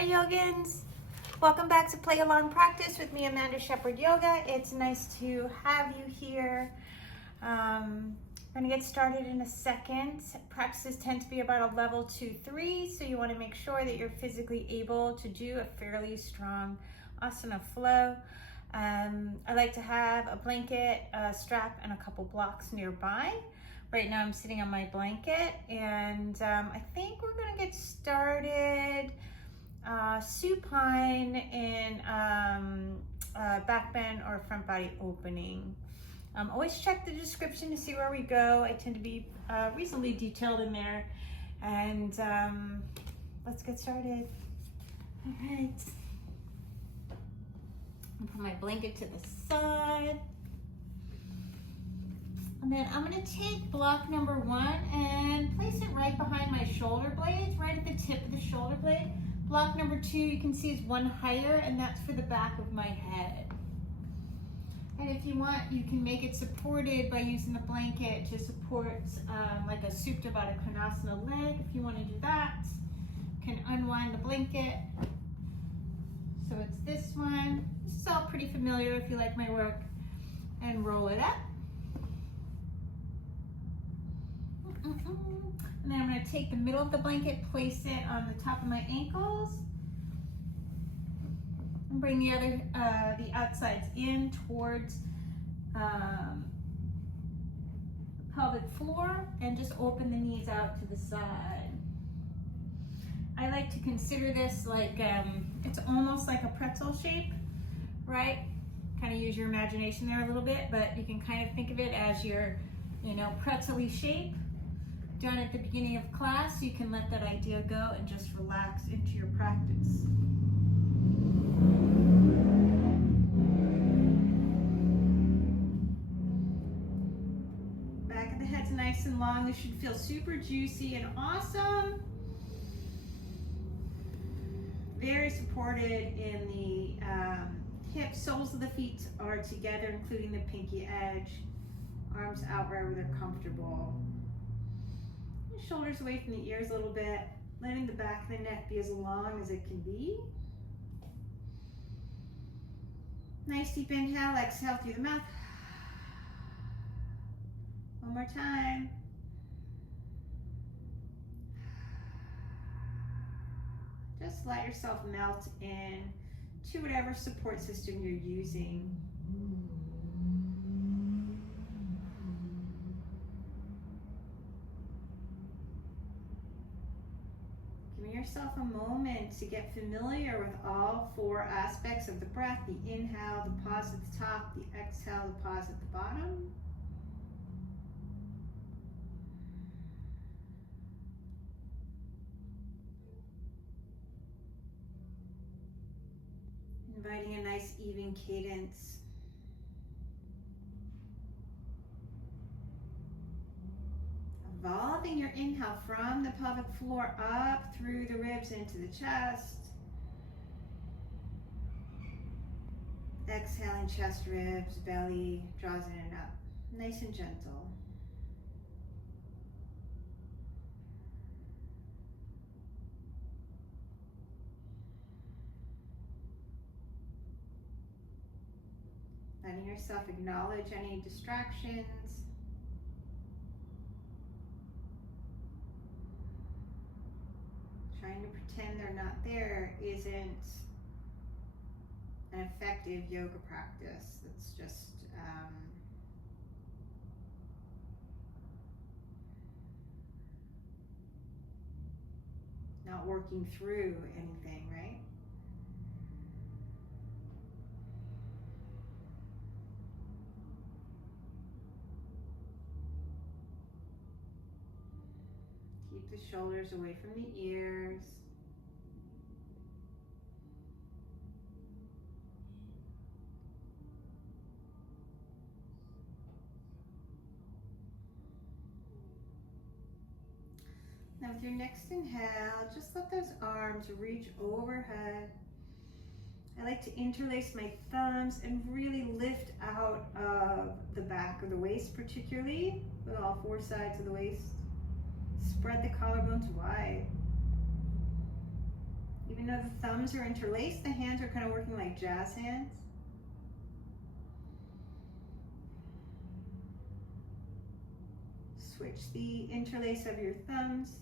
Hi Yogins, welcome back to Play Along Practice with me, Amanda Shepherd Yoga. It's nice to have you here. We're going to get started in a second. Practices tend to be about a level 2-3, so you want to make sure that you're physically able to do a fairly strong asana flow. I like to have a blanket, a strap, and a couple blocks nearby. Right now I'm sitting on my blanket, and I think we're going to get started supine in backbend or front body opening. Always check the description to see where we go. I tend to be reasonably detailed in there. And let's get started. All right. I'll put my blanket to the side. And then I'm going to take block number 1 and place it right behind my shoulder blades, right at the tip of the shoulder blade. Block number 2, you can see, is one higher, and that's for the back of my head. And if you want, you can make it supported by using the blanket to support like a Supta Bakasana leg. If you want to do that, you can unwind the blanket. So it's this one. This is all pretty familiar if you like my work. And roll it up. And then I'm going to take the middle of the blanket, place it on the top of my ankles, and bring the outsides in towards the pelvic floor, and just open the knees out to the side. I like to consider this like it's almost like a pretzel shape, right? Kind of use your imagination there a little bit, but you can kind of think of it as your, pretzel-y shape. Done at the beginning of class, you can let that idea go and just relax into your practice. Back of the head's nice and long. This should feel super juicy and awesome. Very supported in the hips. Soles of the feet are together, including the pinky edge. Arms out wherever they're comfortable. Shoulders away from the ears a little bit, letting the back of the neck be as long as it can be. Nice deep inhale, exhale through the mouth. One more time. Just let yourself melt in to whatever support system you're using. Yourself a moment to get familiar with all 4 aspects of the breath: the inhale, the pause at the top, the exhale, the pause at the bottom. Inviting a nice even cadence. Evolving your inhale from the pelvic floor up through the ribs into the chest. Exhaling chest, ribs, belly, draws in and up. Nice and gentle. Letting yourself acknowledge any distractions. Trying to pretend they're not there isn't an effective yoga practice. It's just not working through anything, right? Keep the shoulders away from the ears. Now with your next inhale, just let those arms reach overhead. I like to interlace my thumbs and really lift out of the back of the waist, particularly with all 4 sides of the waist. Spread the collarbones wide. Even though the thumbs are interlaced, the hands are kind of working like jazz hands. Switch the interlace of your thumbs.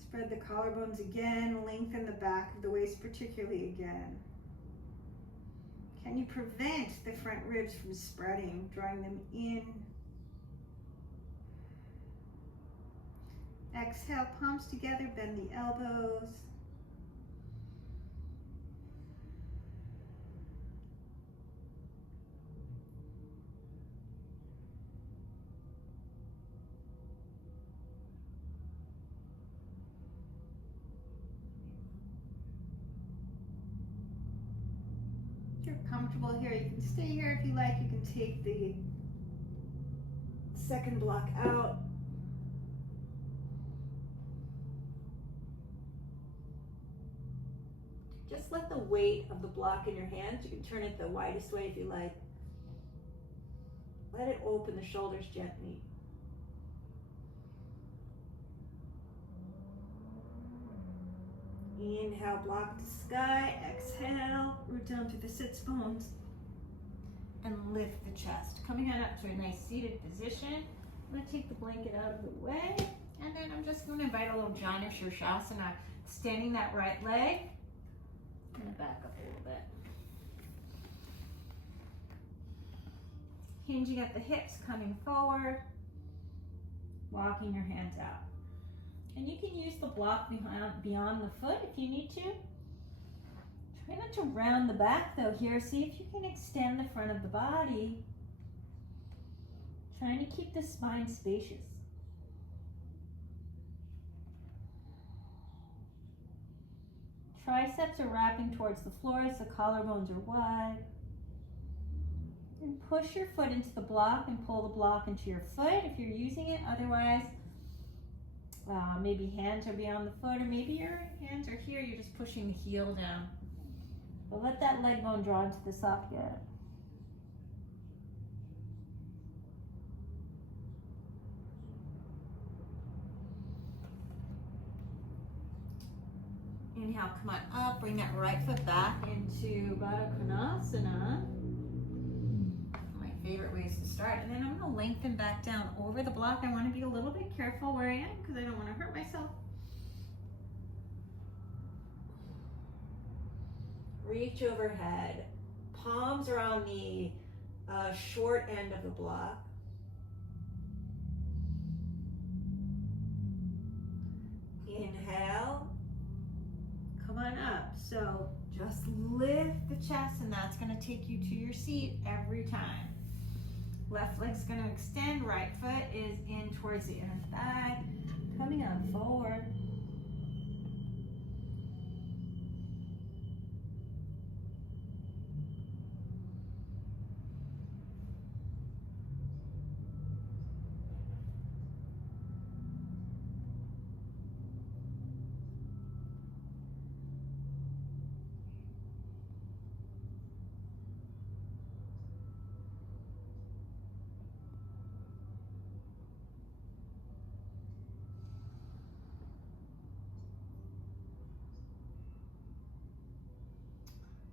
Spread the collarbones again, lengthen the back of the waist particularly again. Can you prevent the front ribs from spreading, drawing them in? Exhale, palms together, bend the elbows. If you're comfortable here, you can stay here if you like. You can take the second block out. Just let the weight of the block in your hands, you can turn it the widest way if you like. Let it open the shoulders gently. Inhale, block to sky. Exhale, root down through the sits bones. And lift the chest. Coming on up to a nice seated position. I'm going to take the blanket out of the way. And then I'm just going to invite a little jhana sirsasana. Standing that right leg. I'm going to back up a little bit. Hinging at the hips, coming forward. Walking your hands out. And you can use the block beyond the foot if you need to. Try not to round the back though here. See if you can extend the front of the body. Trying to keep the spine spacious. Triceps are wrapping towards the floor as the collarbones are wide. And push your foot into the block and pull the block into your foot if you're using it. Otherwise, maybe hands are beyond the foot, or maybe your hands are here, you're just pushing the heel down. But let that leg bone draw into the socket. Inhale, come on up, bring that right foot back into Bakasana. My favorite ways to start. And then I'm going to lengthen back down over the block. I want to be a little bit careful where I am because I don't want to hurt myself. Reach overhead. Palms are on the short end of the block. Inhale. Come on up. So just lift the chest, and that's going to take you to your seat every time. Left leg's going to extend, right foot is in towards the inner thigh. Coming up forward.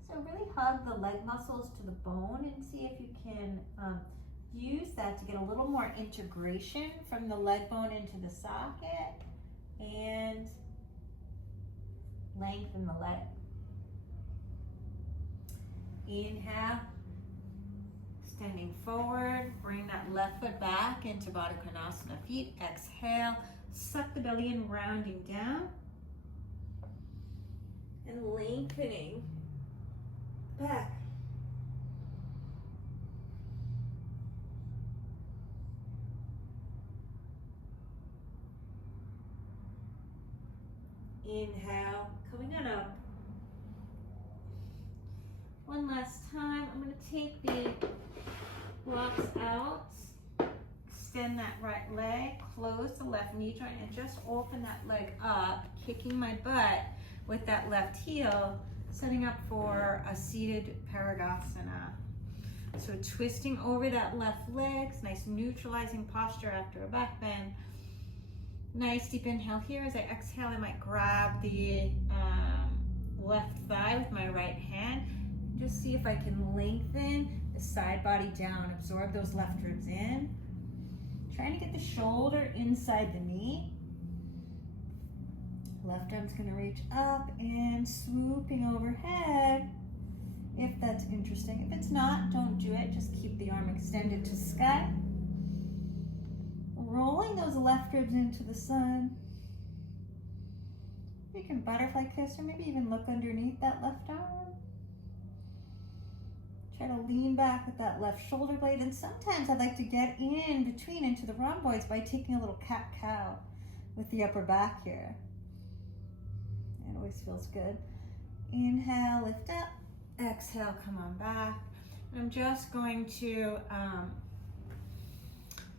So really hug the leg muscles to the bone and see if you can use that to get a little more integration from the leg bone into the socket and lengthen the leg. Inhale, extending forward, bring that left foot back into Bakasana feet. Exhale, suck the belly in, rounding down and lengthening back. Inhale, coming on up. One last time, I'm going to take the blocks out, extend that right leg, close the left knee joint, and just open that leg up, kicking my butt with that left heel, setting up for a seated Parivrtta. So twisting over that left leg, nice neutralizing posture after a back bend. Nice deep inhale here. As I exhale, I might grab the left thigh with my right hand. Just see if I can lengthen the side body down. Absorb those left ribs in. Trying to get the shoulder inside the knee. Left arm's gonna reach up and swooping overhead. If that's interesting. If it's not, don't do it. Just keep the arm extended to sky. Rolling those left ribs into the sun. You can butterfly kiss or maybe even look underneath that left arm. Try to lean back with that left shoulder blade. And sometimes I like to get in between into the rhomboids by taking a little cat-cow with the upper back here. It always feels good. Inhale, lift up. Exhale, come on back. And I'm just going to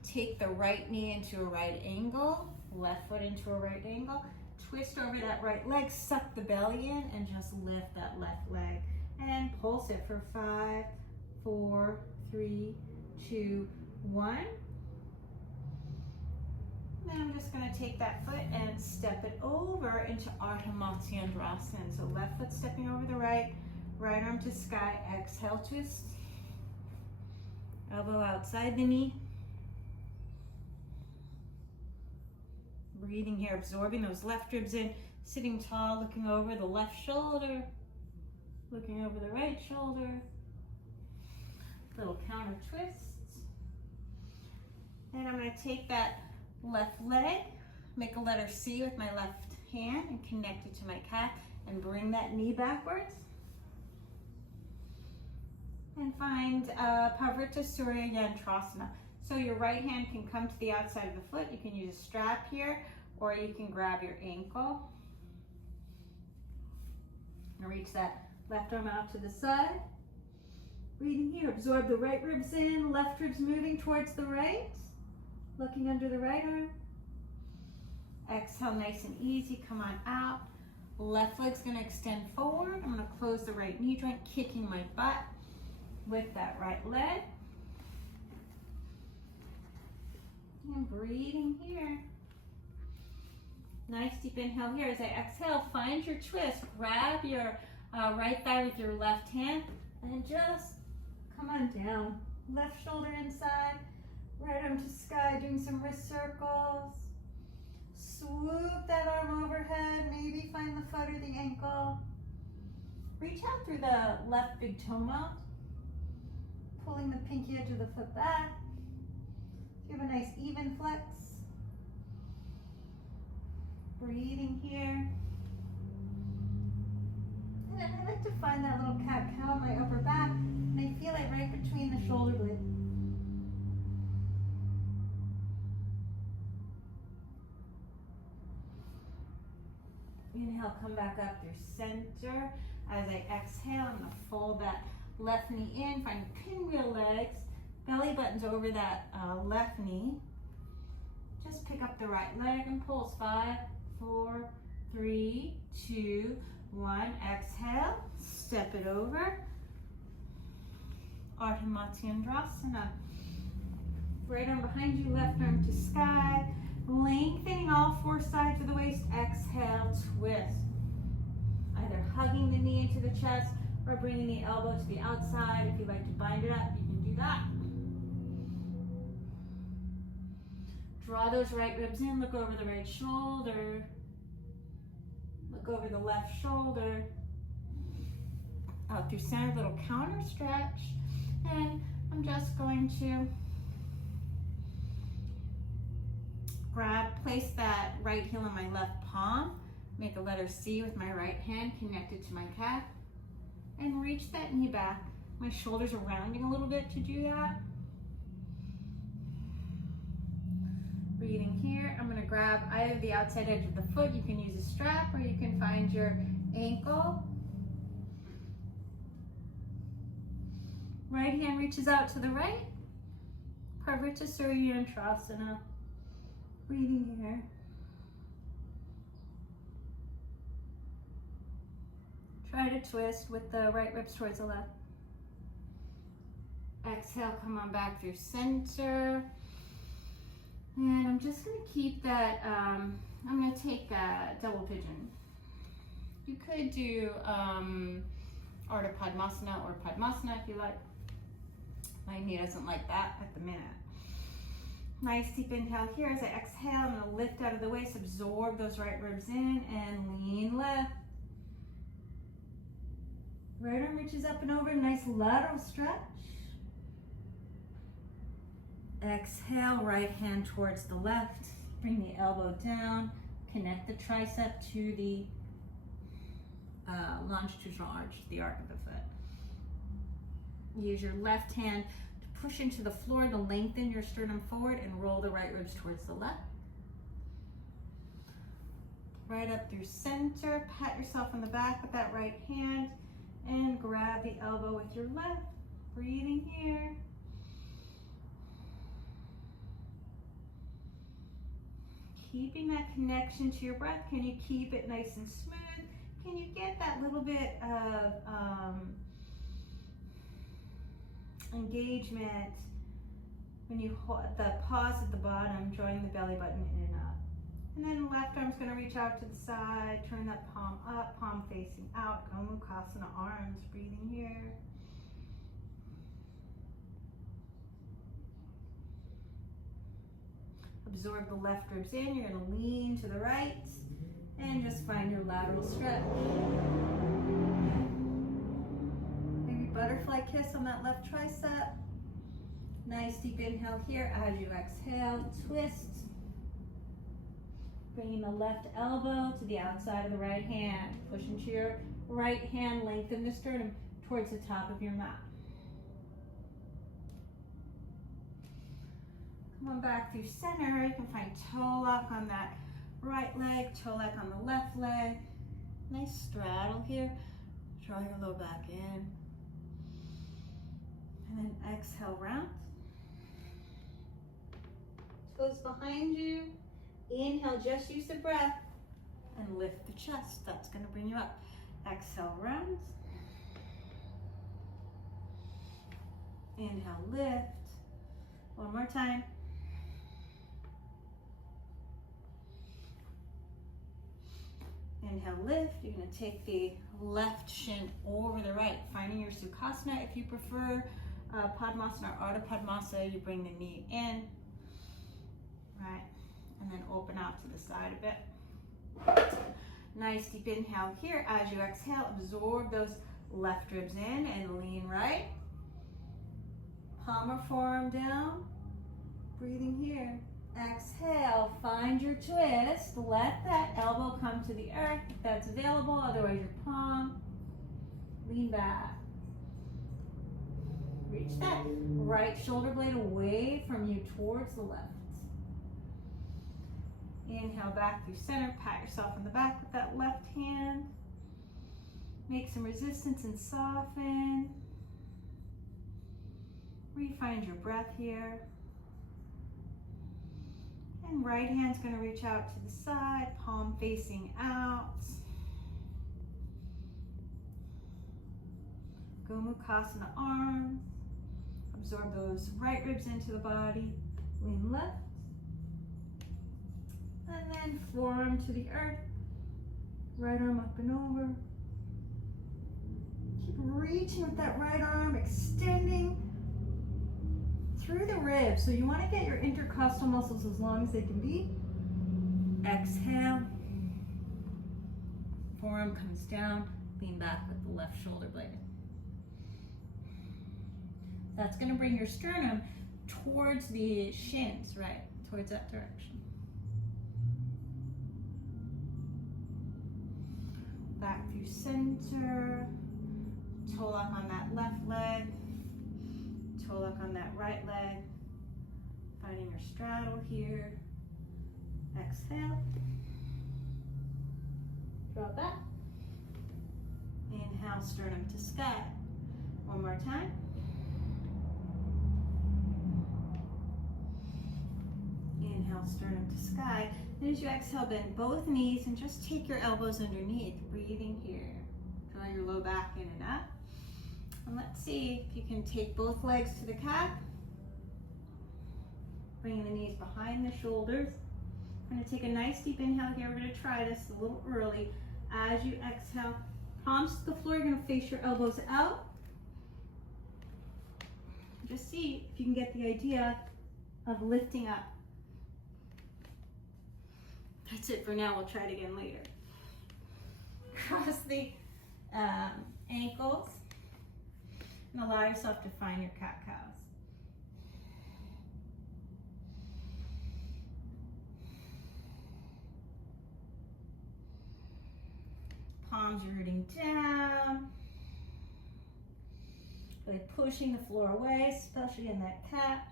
take the right knee into a right angle, left foot into a right angle, twist over that right leg, suck the belly in, and just lift that left leg. And pulse it for 5, 4, 3, 2, 1. Then I'm just going to take that foot and step it over into Yantrasana. So left foot stepping over the right, right arm to sky, exhale, twist. Elbow outside the knee. Breathing here, absorbing those left ribs in, sitting tall, looking over the left shoulder, looking over the right shoulder. Little counter twists. And I'm going to take that left leg, make a letter C with my left hand and connect it to my calf and bring that knee backwards. And find Parivrtta yantrasana. So your right hand can come to the outside of the foot. You can use a strap here, or you can grab your ankle. And reach that left arm out to the side. Breathing here, absorb the right ribs in, left ribs moving towards the right. Looking under the right arm. Exhale, nice and easy, come on out. Left leg's gonna extend forward. I'm gonna close the right knee joint, kicking my butt with that right leg. And breathing here. Nice deep inhale here. As I exhale, find your twist. Grab your right thigh with your left hand and just come on down. Left shoulder inside, right arm to sky, doing some wrist circles. Swoop that arm overhead, maybe find the foot or the ankle. Reach out through the left big toe mount, pulling the pinky edge of the foot back. Give a nice even flex. Breathing here. And I like to find that little cat-cow in my upper back, and I feel it right between the shoulder blades. Inhale, come back up through center. As I exhale, I'm going to fold that left knee in, find pinwheel legs, belly buttons over that left knee. Just pick up the right leg and pulse. 5, 4, 3, 2, 1. Exhale, step it over. Yantrasana. Right arm behind you, left arm to sky. Lengthening all 4 sides of the waist. Exhale, twist. Either hugging the knee into the chest or bringing the elbow to the outside. If you'd like to bind it up, you can do that. Draw those right ribs in. Look over the right shoulder. Look over the left shoulder. Out through center, little counter stretch. And I'm just going to place that right heel on my left palm, make a letter C with my right hand connected to my calf, and reach that knee back. My shoulders are rounding a little bit to do that. Breathing here, I'm going to grab either the outside edge of the foot. You can use a strap or you can find your ankle. Right hand reaches out to the right. Parivrtta yantrasana. Breathing here. Try to twist with the right ribs towards the left. Exhale, come on back through center. And I'm just going to keep that, I'm going to take double pigeon. You could do Urdhva Padmasana or Padmasana if you like. My knee doesn't like that at the minute. Nice deep inhale here. As I exhale, I'm going to lift out of the waist, absorb those right ribs in, and lean left. Right arm reaches up and over, nice lateral stretch. Exhale, right hand towards the left. Bring the elbow down, connect the tricep to the longitudinal arch, the arc of the foot. Use your left hand to push into the floor to lengthen your sternum forward and roll the right ribs towards the left. Right up through center, pat yourself on the back with that right hand and grab the elbow with your left. Breathing here. Keeping that connection to your breath. Can you keep it nice and smooth? Can you get that little bit of engagement when you hold the pause at the bottom, drawing the belly button in and up? And then left arm's going to reach out to the side, turn that palm up, palm facing out. Go Mukta arms, breathing here. Absorb the left ribs in. You're going to lean to the right and just find your lateral stretch. Maybe butterfly kiss on that left tricep. Nice deep inhale here. As you exhale, twist. Bringing the left elbow to the outside of the right hand. Push into your right hand, lengthen the sternum towards the top of your mat. Come on back through center. You can find toe lock on that right leg, toe lock on the left leg. Nice straddle here. Draw your low back in. And then exhale, round. Toes behind you. Inhale, just use the breath and lift the chest. That's going to bring you up. Exhale, round. Inhale, lift. One more time. Inhale, lift. You're going to take the left shin over the right, finding your Sukhasana. If you prefer Padmasana or Urdhva Padmasana, you bring the knee in, right, and then open out to the side a bit. Nice deep inhale here. As you exhale, absorb those left ribs in and lean right. Palm or forearm down. Breathing here. Exhale, find your twist. Let that elbow come to the earth if that's available, otherwise your palm. Lean back. Reach that right shoulder blade away from you towards the left. Inhale back through center, pat yourself on the back with that left hand. Make some resistance and soften. Refine your breath here. And right hand's going to reach out to the side, palm facing out. Go Muktasana arms. Absorb those right ribs into the body. Lean left. And then forearm to the earth. Right arm up and over. Keep reaching with that right arm, extending through the ribs. So you want to get your intercostal muscles as long as they can be. Exhale. Forearm comes down. Lean back with the left shoulder blade. That's going to bring your sternum towards the shins, right? Towards that direction. Back through center. Toe lock on that left leg. Toe lock on that right leg. Finding your straddle here. Exhale. Drop back. Inhale, sternum to sky. One more time. Inhale, sternum to sky. Then as you exhale, bend both knees and just take your elbows underneath. Breathing here. Draw your low back in and up. And let's see if you can take both legs to the calf. Bringing the knees behind the shoulders. I'm going to take a nice deep inhale here. We're going to try this a little early. As you exhale, palms to the floor, you're going to face your elbows out. Just see if you can get the idea of lifting up. That's it for now. We'll try it again later. Cross the ankles and allow yourself to find your cat-cows. Palms rooting down. Really pushing the floor away, especially in that cat.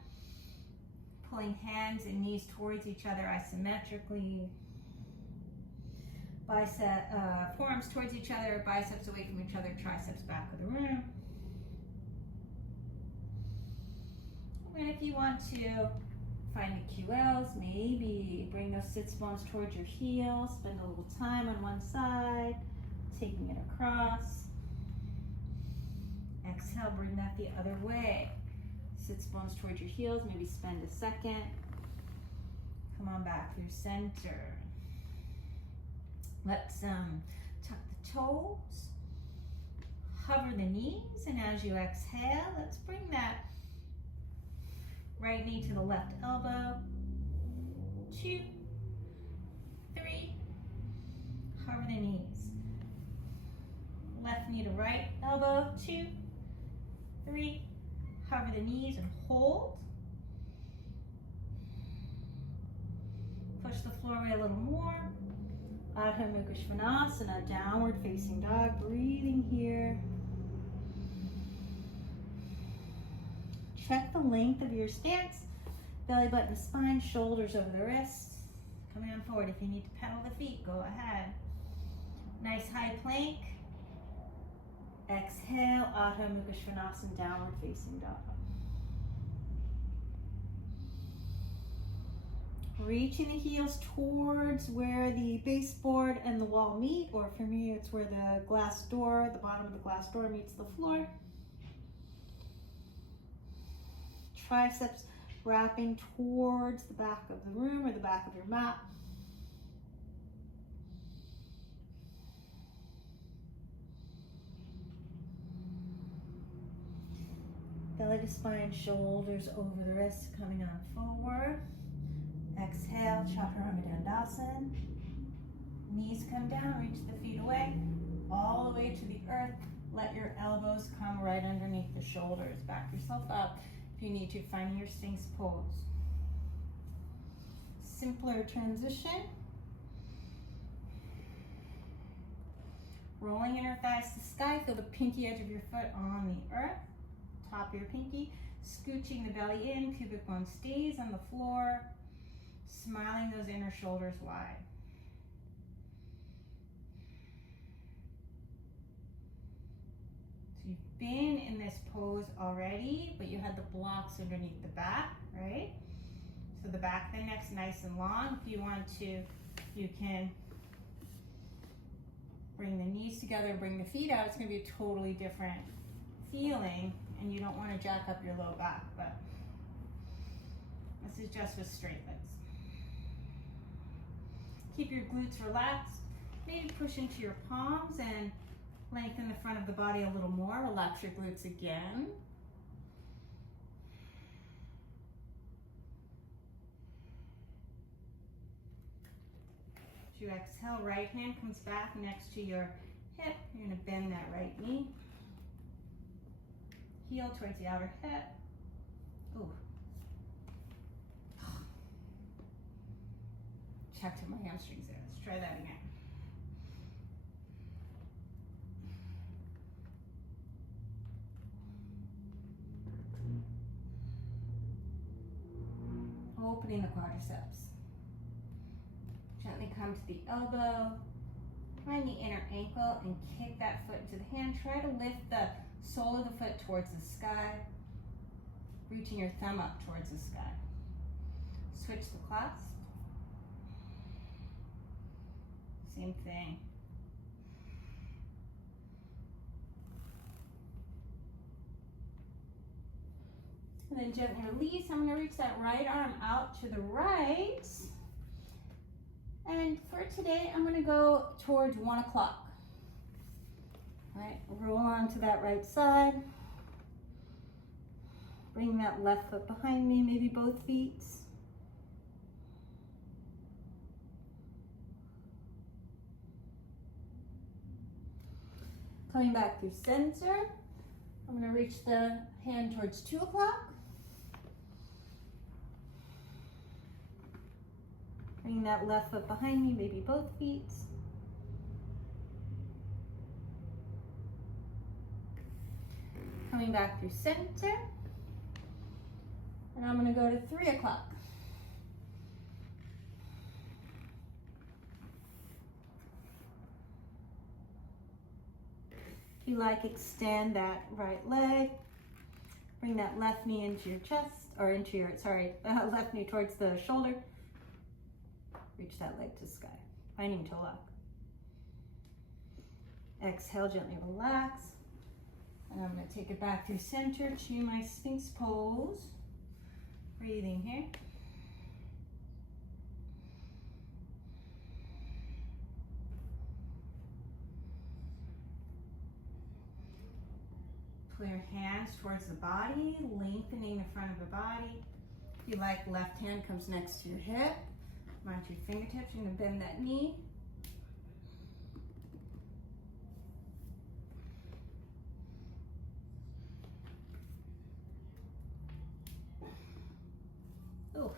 Pulling hands and knees towards each other isometrically. Forearms towards each other, biceps away from each other, triceps back of the room. And if you want to find the QLs, maybe bring those sits bones towards your heels, spend a little time on one side, taking it across. Exhale, bring that the other way. Sits bones towards your heels, maybe spend a second. Come on back through center. Let's tuck the toes, hover the knees, and as you exhale, let's bring that right knee to the left elbow. 2, 3, hover the knees. Left knee to right elbow, 2, 3, hover the knees and hold. Push the floor away a little more. Visvamitra, downward facing dog, breathing here. Check the length of your stance. Belly button to spine, shoulders over the wrists. Coming on forward. If you need to pedal the feet, go ahead. Nice high plank. Exhale, Visvamitra, downward facing dog. Reaching the heels towards where the baseboard and the wall meet, or for me, it's where the glass door, the bottom of the glass door meets the floor. Triceps wrapping towards the back of the room or the back of your mat. Belly to spine, shoulders over the wrists, coming on forward. Exhale, Chaturanga. Knees come down, reach the feet away, all the way to the earth. Let your elbows come right underneath the shoulders. Back yourself up if you need to, finding your Sphinx pose. Simpler transition. Rolling inner thighs to sky, feel the pinky edge of your foot on the earth. Top of your pinky, scooching the belly in, pubic bone stays on the floor. Smiling those inner shoulders wide. So you've been in this pose already, but you had the blocks underneath the back, right? So the back of the neck's nice and long. If you want to, you can bring the knees together, bring the feet out. It's going to be a totally different feeling, and you don't want to jack up your low back, but this is just with straight legs. Keep your glutes relaxed. Maybe push into your palms and lengthen the front of the body a little more. Relax your glutes again. As you exhale, right hand comes back next to your hip. You're going to bend that right knee. Heel towards the outer hip. Ooh. Checked at my hamstrings there. Let's try that again. Opening the quadriceps. Gently come to the elbow. Find the inner ankle and kick that foot into the hand. Try to lift the sole of the foot towards the sky. Reaching your thumb up towards the sky. Switch the clasp. Same thing. And then gently release. I'm going to reach that right arm out to the right. And for today, I'm going to go towards 1 o'clock. All right, roll onto that right side. Bring that left foot behind me, maybe both feet. Coming back through center. I'm going to reach the hand towards 2 o'clock. Bring that left foot behind me, maybe both feet. Coming back through center. And I'm going to go to 3 o'clock. If you like, extend that right leg. Bring that left knee into your chest, or into your, left knee towards the shoulder. Reach that leg to sky, finding toe lock. Exhale, gently relax. And I'm going to take it back through center to my Sphinx pose. Breathing here. Pull your hands towards the body, lengthening the front of the body. If you like, left hand comes next to your hip. Mind your fingertips, you're going to bend that knee. Ooh.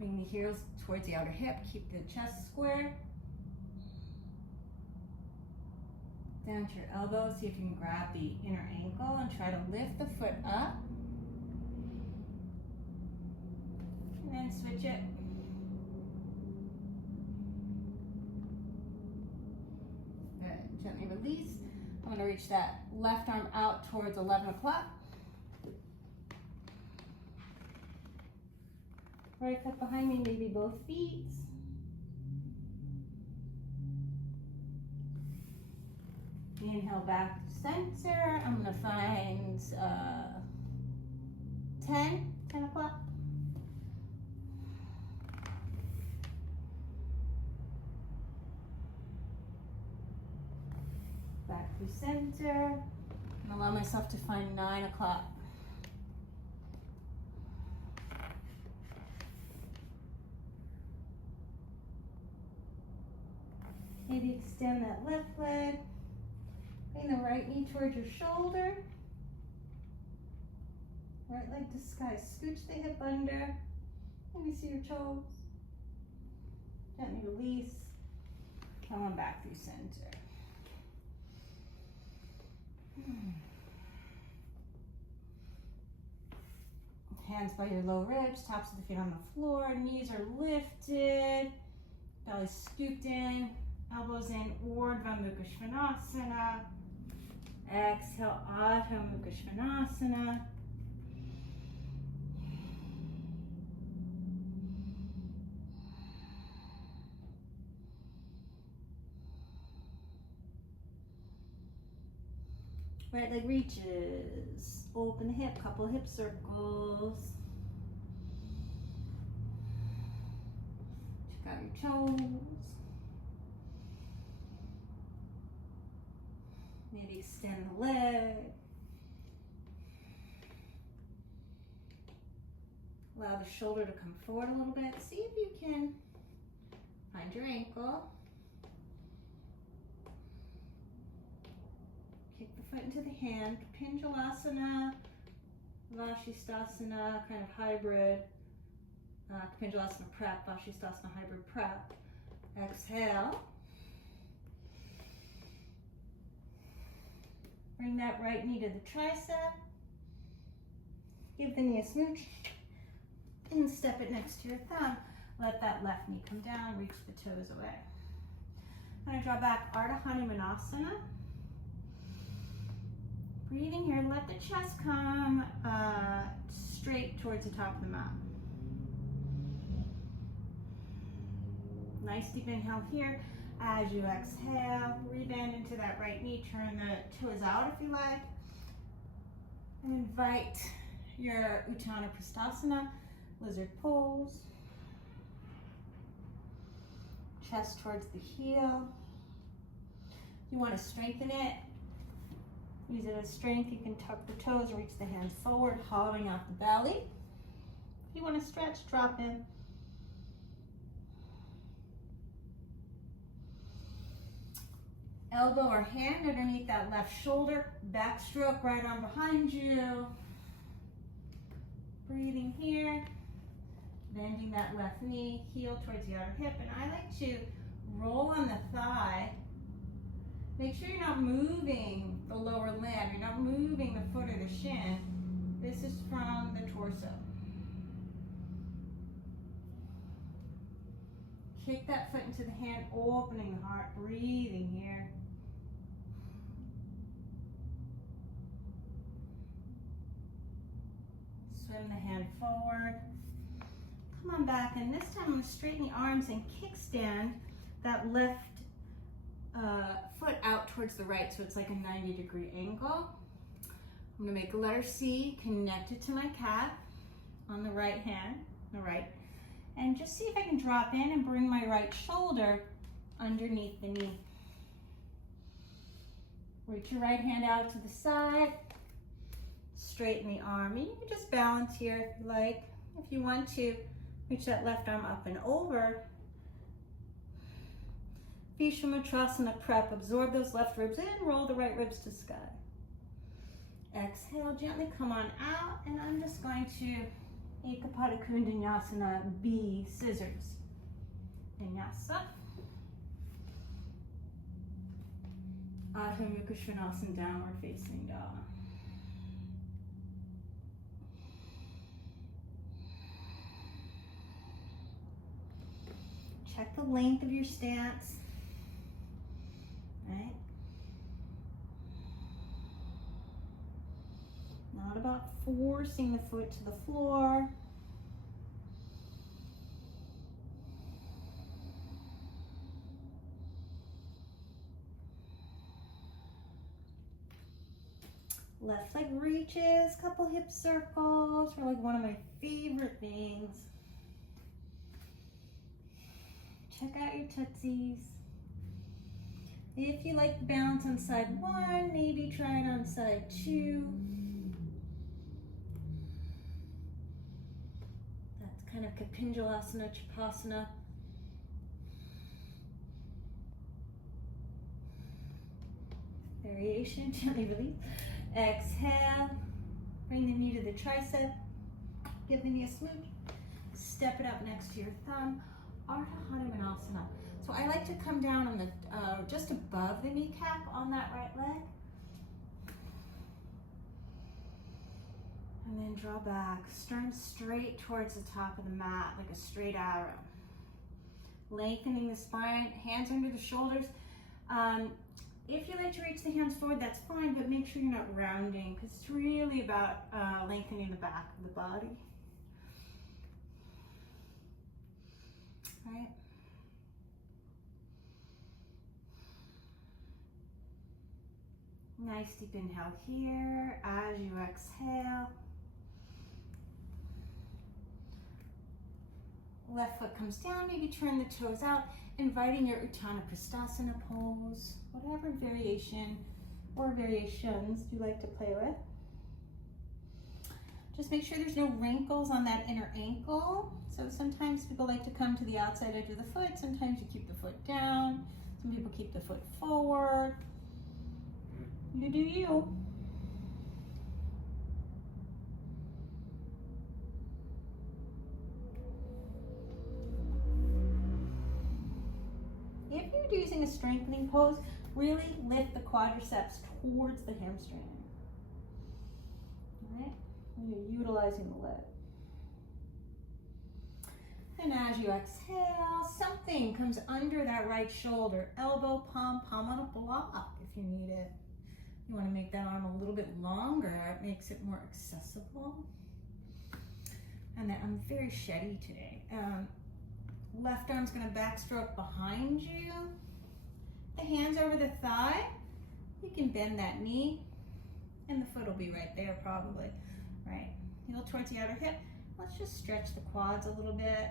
Bring the heels towards the outer hip, keep the chest square. Down to your elbow, see if you can grab the inner ankle and try to lift the foot up. And then switch it. Good. Gently release. I'm going to reach that left arm out towards 11 o'clock. Right foot behind me, maybe both feet. Inhale back to center. I'm going to find 10 o'clock. Back to center. And allow myself to find 9 o'clock. Maybe extend that left leg. Bring the right knee towards your shoulder. Right leg to sky. Scooch the hip under. Maybe see your toes. Gently release. Come on back through center. Hands by your low ribs, tops of the feet on the floor, knees are lifted, belly scooped in, elbows in, Urdhva Mukha Svanasana. Exhale, Adho Mukha Svanasana. Right leg reaches, open the hip, couple hip circles. Check out your toes. Maybe extend the leg. Allow the shoulder to come forward a little bit. See if you can find your ankle. Kick the foot into the hand. Pincha, Vrschikasana, kind of hybrid. Pincha prep, Vrschikasana hybrid prep. Exhale. Bring that right knee to the tricep. Give the knee a smooch. And step it next to your thumb. Let that left knee come down, reach the toes away. I'm going to draw back Ardha Hanumanasana. Breathing here, let the chest come straight towards the top of the mat. Nice deep inhale here. As you exhale, rebend into that right knee, turn the toes out if you like. And invite your Uttanapristhasana, lizard pose. Chest towards the heel. You want to strengthen it. Use it as strength. You can tuck the toes, reach the hands forward, hollowing out the belly. If you want to stretch, drop in. Elbow or hand underneath that left shoulder. Backstroke, right arm behind you. Breathing here. Bending that left knee, heel towards the outer hip. And I like to roll on the thigh. Make sure you're not moving the lower limb. You're not moving the foot or the shin. This is from the torso. Kick that foot into the hand, opening the heart, breathing here. Swim the hand forward. Come on back, and this time I'm going to straighten the arms and kickstand that left foot out towards the right, so it's like a 90-degree angle. I'm going to make a letter C connected to my calf on the right hand, and just see if I can drop in and bring my right shoulder underneath the knee. Reach your right hand out to the side, straighten the arm, and you can just balance here if you like. If you want to, reach that left arm up and over. Visvamitrasana prep, absorb those left ribs in, roll the right ribs to sky. Exhale, gently come on out, and I'm just going to Ekapada Kundanyasana B, scissors. Vinyasa. Adho Mukha Svanasana, downward facing dog. Check the length of your stance. Right? Not about forcing the foot to the floor. Left leg reaches, couple hip circles, are like one of my favorite things. Check out your tootsies. If you like the balance on side one, maybe try it on side two. That's kind of kapalbhati, Chipasana. Variation, gently release. Exhale, bring the knee to the tricep, give the knee a smooch, step it up next to your thumb, Ardha Hanumanasana. So I like to come down on the, just above the kneecap on that right leg. And then draw back, sternum straight towards the top of the mat, like a straight arrow. Lengthening the spine, hands under the shoulders. If you like to reach the hands forward, that's fine, but make sure you're not rounding, because it's really about lengthening the back of the body. Right? Nice deep inhale here. As you exhale, left foot comes down, maybe turn the toes out, inviting your Uttanapristhasana pose, whatever variation or variations you like to play with. Just make sure there's no wrinkles on that inner ankle. So sometimes people like to come to the outside edge of the foot. Sometimes you keep the foot down. Some people keep the foot forward. You do you. If you're using a strengthening pose, really lift the quadriceps towards the hamstring. All right? You're utilizing the leg. And as you exhale, something comes under that right shoulder. Elbow, palm on a block if you need it. You want to make that arm a little bit longer. It makes it more accessible. And then I'm very sheddy today. Left arm's gonna backstroke behind you. The hands over the thigh. You can bend that knee and the foot will be right there probably. Right, heel towards the outer hip. Let's just stretch the quads a little bit.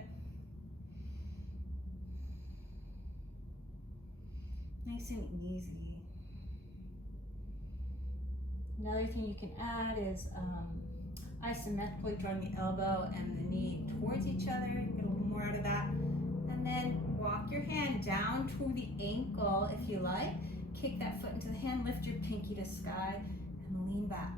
Nice and easy. Another thing you can add is isometrically drawing the elbow and the knee towards each other. Get a little more out of that. And then walk your hand down to the ankle if you like. Kick that foot into the hand, lift your pinky to sky, and lean back.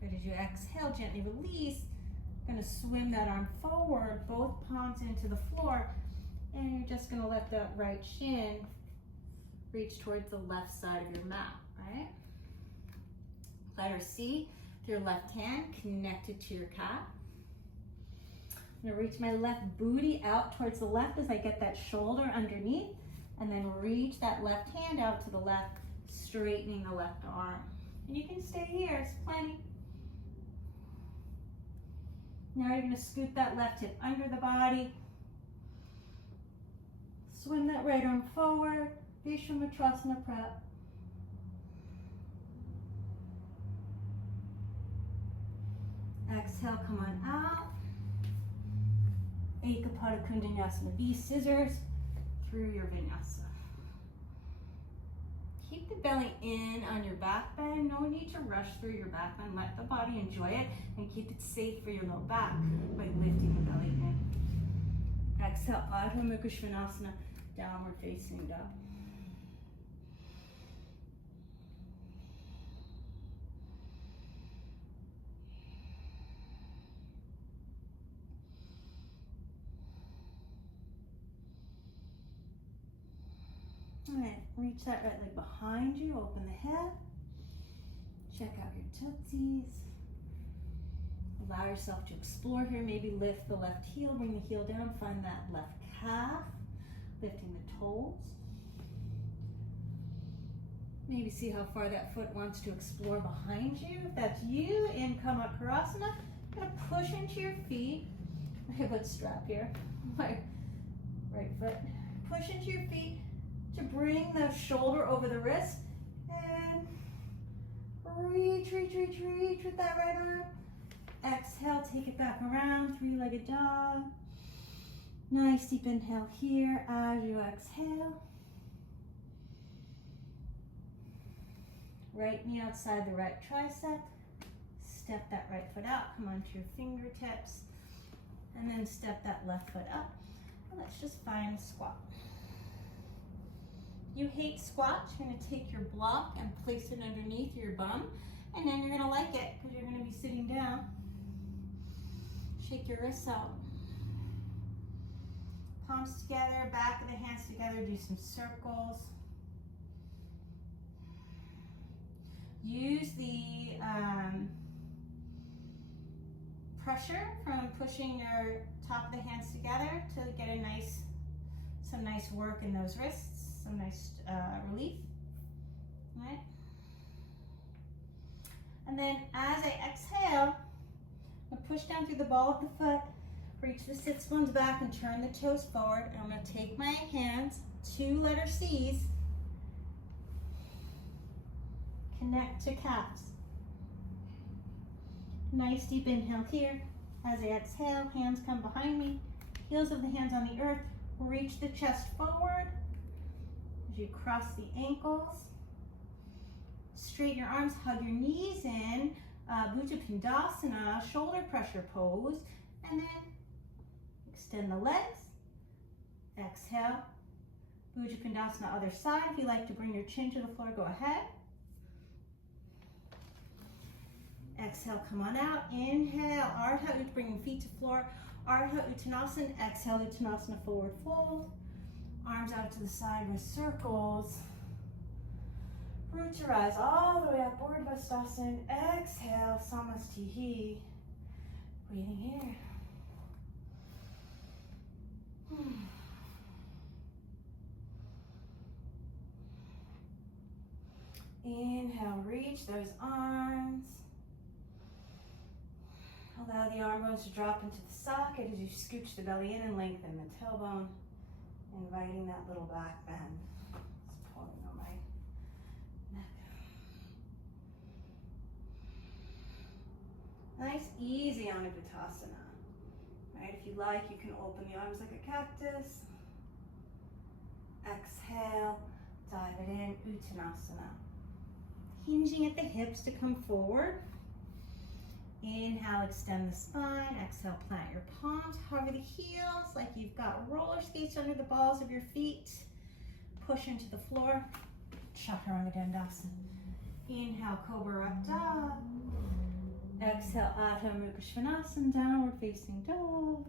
Good. As you exhale, gently release. You're going to swim that arm forward, both palms into the floor, and you're just going to let that right shin reach towards the left side of your mat, right? Letter C, with your left hand connected to your calf. I'm going to reach my left booty out towards the left as I get that shoulder underneath, and then reach that left hand out to the left, straightening the left arm. And you can stay here, it's plenty. Now you're going to scoop that left hip under the body. Swim that right arm forward. Visvamitrasana prep. Exhale, come on out. Ekapadakundanasana. V scissors through your vinyasa. Keep the belly in on your back bend. No need to rush through your back bend. Let the body enjoy it and keep it safe for your low back by lifting the belly in. Exhale, Urdhva Mukha Svanasana, downward facing dog. All right, reach that right leg behind you, open the head. Check out your tootsies. Allow yourself to explore here. Maybe lift the left heel, bring the heel down, find that left calf, lifting the toes. Maybe see how far that foot wants to explore behind you. If that's you, in Bakasana, I'm gonna push into your feet. My foot strap here, my right foot. Push into your feet to bring the shoulder over the wrist and reach with that right arm. Exhale, take it back around, three-legged dog. Nice deep inhale here as you exhale. Right knee outside the right tricep. Step that right foot out, come onto your fingertips, and then step that left foot up. And let's just find a squat. You hate squat, you're gonna take your block and place it underneath your bum, and then you're gonna like it because you're gonna be sitting down. Shake your wrists out. Palms together, back of the hands together, do some circles. Use the pressure from pushing your top of the hands together to get some nice work in those wrists, some nice relief. All right. And then as I exhale, I'm gonna push down through the ball of the foot, reach the sits bones back and turn the toes forward. And I'm gonna take my hands, two letter C's, connect to calves. Nice deep inhale here. As I exhale, hands come behind me, heels of the hands on the earth, reach the chest forward. As you cross the ankles, straighten your arms, hug your knees in, Pindasana, shoulder pressure pose, and then extend the legs. Exhale, Pindasana, other side. If you like to bring your chin to the floor, go ahead. Exhale, come on out. Inhale, Urdhva, bringing feet to floor. Urdhva Uttanasana, exhale, Uttanasana, forward fold. Arms out to the side with circles. Root your eyes all the way up, Visvamitra. Exhale, Samastihi. Breathing here. Inhale, reach those arms. Allow the arm bones to drop into the socket as you scooch the belly in and lengthen the tailbone, inviting that little back bend. It's pulling on my neck. Nice, easy Visvamitra. Right, if you like, you can open the arms like a cactus. Exhale, dive it in, Uttanasana. Hinging at the hips to come forward. Inhale, extend the spine. Exhale, plant your palms, hover the heels like you've got roller skates under the balls of your feet. Push into the floor. Chaturanga Dandasana. Inhale, Cobra Up Dog. Exhale, Adho Mukha Svanasana, downward facing dog.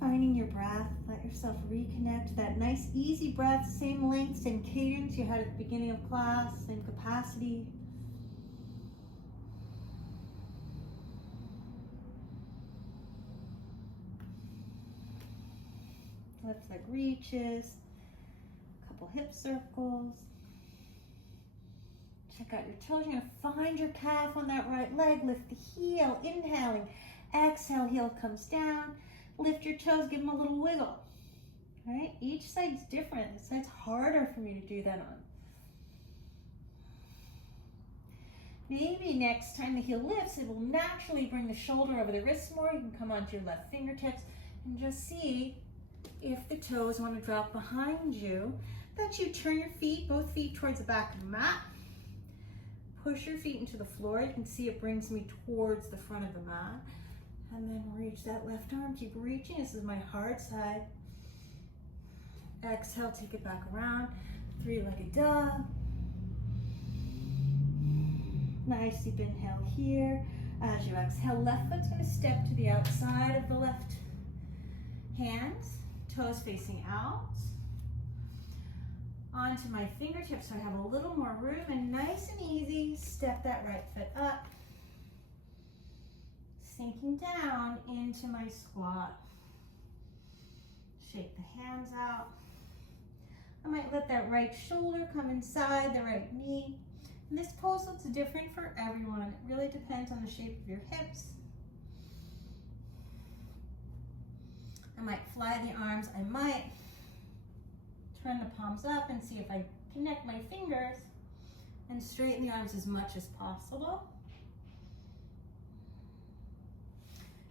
Finding your breath, let yourself reconnect to that nice easy breath, same length, same cadence you had at the beginning of class, same capacity. Left leg reaches, a couple hip circles. Check out your toes. You're gonna find your calf on that right leg, lift the heel, inhaling, exhale, heel comes down. Lift your toes, give them a little wiggle. All right, each side's different. This side's harder for me to do that on. Maybe next time the heel lifts, it will naturally bring the shoulder over the wrist more. You can come onto your left fingertips and just see if the toes want to drop behind you. That you turn your feet, both feet towards the back of the mat. Push your feet into the floor. You can see it brings me towards the front of the mat. And then reach that left arm, keep reaching. This is my hard side. Exhale, take it back around. Three-legged dog. Nice deep inhale here. As you exhale, left foot's gonna step to the outside of the left hands, toes facing out. Onto my fingertips so I have a little more room, and nice and easy, step that right foot up. Sinking down into my squat. Shake the hands out. I might let that right shoulder come inside the right knee. And this pose looks different for everyone. It really depends on the shape of your hips. I might fly the arms. I might turn the palms up and see if I connect my fingers and straighten the arms as much as possible.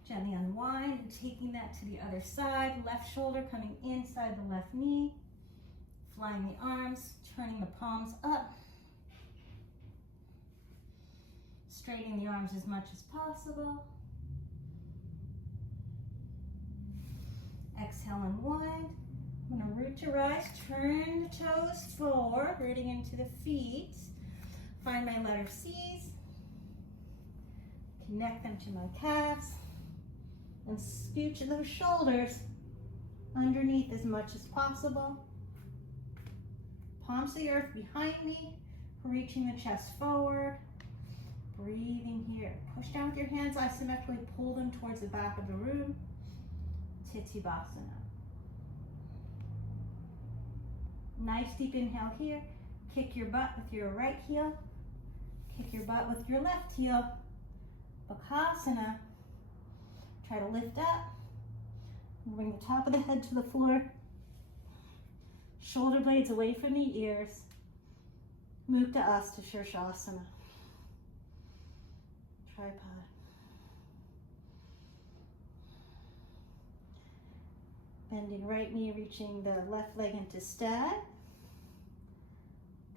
Gently unwind and taking that to the other side. Left shoulder coming inside the left knee. Flying the arms, turning the palms up. Straightening the arms as much as possible. Exhale, unwind. I'm going to root to rise. Turn the toes forward, rooting into the feet. Find my letter C's. Connect them to my calves. And scooch those shoulders underneath as much as possible. Palms to the earth behind me, reaching the chest forward. Breathing here. Push down with your hands isometrically, pull them towards the back of the room. Titthibhasana. Nice deep inhale here. Kick your butt with your right heel. Kick your butt with your left heel. Bakasana. Try to lift up. Bring the top of the head to the floor. Shoulder blades away from the ears. Mukta, hasta, sirsasana. Tripod. Bending right knee, reaching the left leg into stag.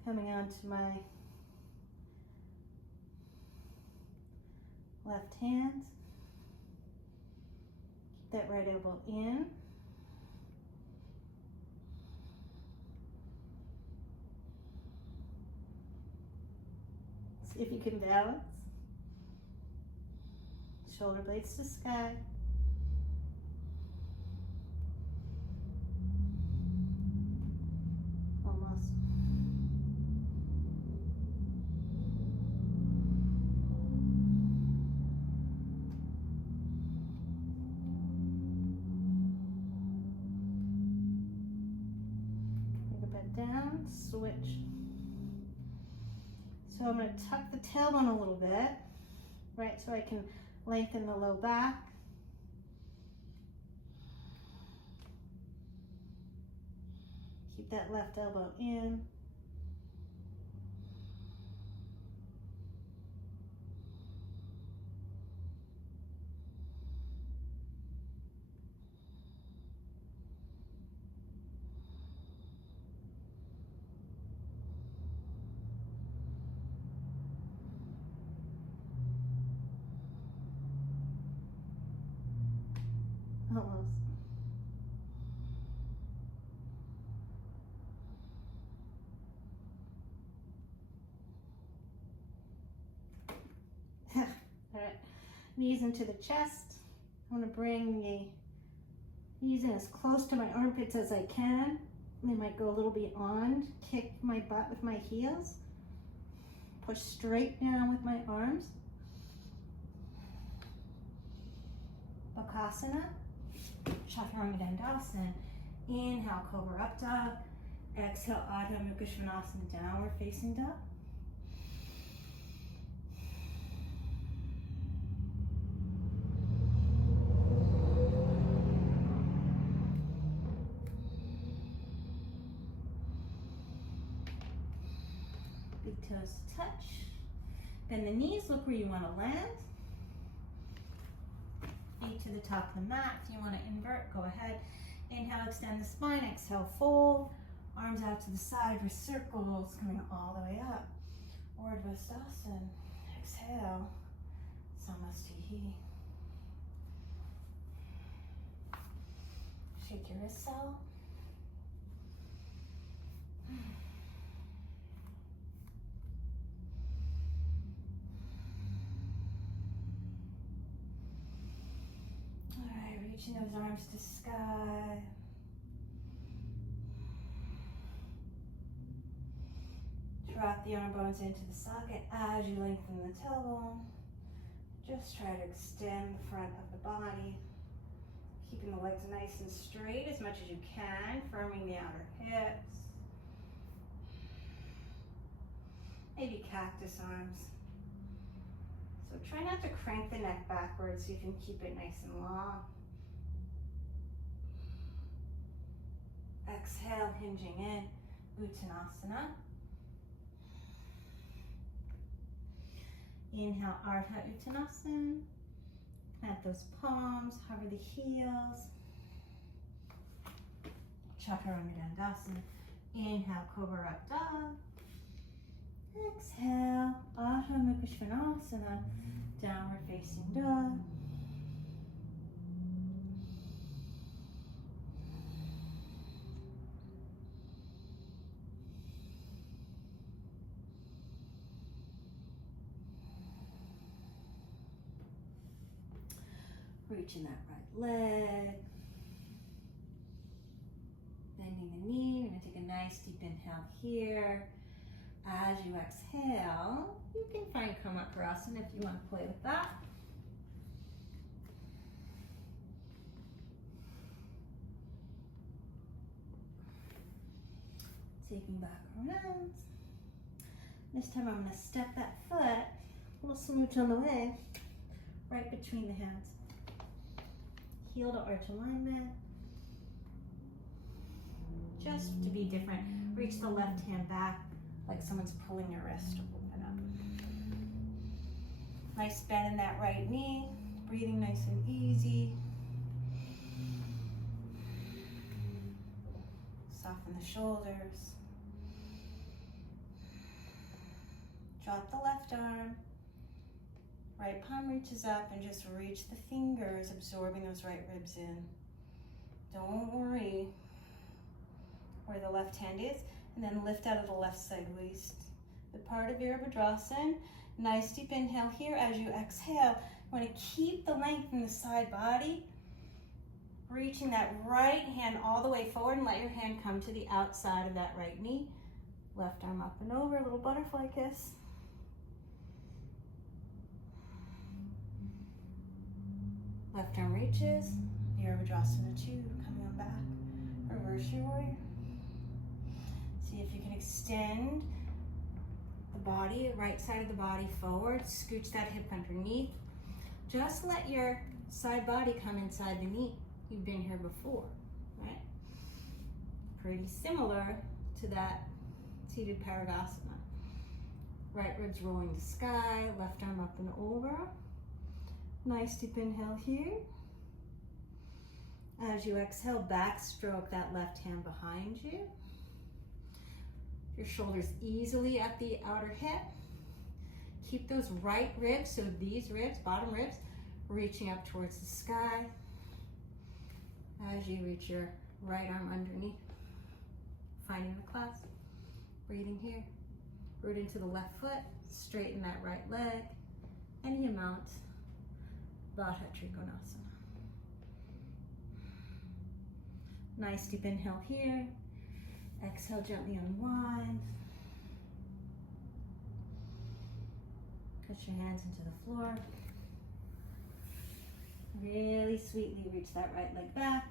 Coming onto my left hand. Keep that right elbow in. See if you can balance. Shoulder blades to sky. Almost. switch. So I'm going to tuck the tailbone a little bit, right, so I can lengthen the low back. Keep that left elbow in. Almost. All right, knees into the chest. I want to bring the knees in as close to my armpits as I can. They might go a little beyond. Kick my butt with my heels. Push straight down with my arms. Bakasana. Chaturanga. Inhale, Cobra Up Dog. Exhale, Urdhva Visvamitra, downward facing dog. Big toes touch. Bend the knees, look where you want to land. Feet to the top of the mat. If you want to invert, go ahead. Inhale, extend the spine. Exhale, fold. Arms out to the side for circles, coming all the way up. Urdhva. Exhale, Samasthihi. Shake your wrists out. Alright, reaching those arms to sky. Drop the arm bones into the socket as you lengthen the tailbone. Just try to extend the front of the body. Keeping the legs nice and straight as much as you can, firming the outer hips. Maybe cactus arms. So try not to crank the neck backwards so you can keep it nice and long. Exhale, hinging in, Uttanasana. Inhale, Ardha Uttanasana. Plant those palms, hover the heels. Chaturanga. Inhale, Cobra Up Dog. Exhale, Urdhva Visvamitra, downward facing dog. Reaching that right leg. Bending the knee. We're going to take a nice deep inhale here. As you exhale, you can find Kapalbhati if you want to play with that. Taking back around. This time I'm going to step that foot a little smooch on the way, right between the hands. Heel to arch alignment. Just to be different, reach the left hand back like someone's pulling your wrist to open up. Nice bend in that right knee. Breathing nice and easy. Soften the shoulders. Drop the left arm. Right palm reaches up and just reach the fingers, absorbing those right ribs in. Don't worry where the left hand is, and then lift out of the left side waist. The part of Virabhadrasana. Nice deep inhale here. As you exhale, you want to keep the length in the side body, reaching that right hand all the way forward and let your hand come to the outside of that right knee. Left arm up and over, a little butterfly kiss. Left arm reaches, Virabhadrasana 2, coming on back. Reverse your warrior. See if you can extend the body, the right side of the body forward, scooch that hip underneath. Just let your side body come inside the knee. You've been here before, right? Pretty similar to that seated Parivrtta. Right ribs rolling to sky, left arm up and over. Nice deep inhale here. As you exhale, backstroke that left hand behind you. Your shoulders easily at the outer hip. Keep those right ribs, so these ribs, bottom ribs, reaching up towards the sky. As you reach your right arm underneath, finding the clasp. Breathing here. Root into the left foot, straighten that right leg. Any amount. Baddha Trikonasana. Nice deep inhale here. Exhale, gently unwind. Push your hands into the floor. Really sweetly reach that right leg back.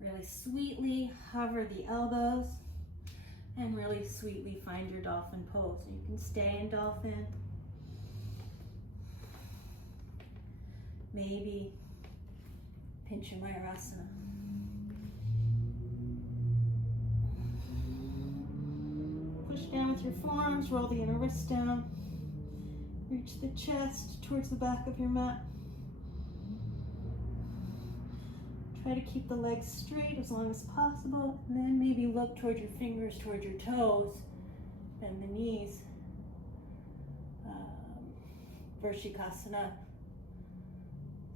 Really sweetly hover the elbows. And really sweetly find your dolphin pose. You can stay in dolphin. Maybe Pincha mayurasana. Push down with your forearms, roll the inner wrist down. Reach the chest towards the back of your mat. Try to keep the legs straight as long as possible, and then maybe look toward your fingers, toward your toes, bend the knees. Vrschikasana,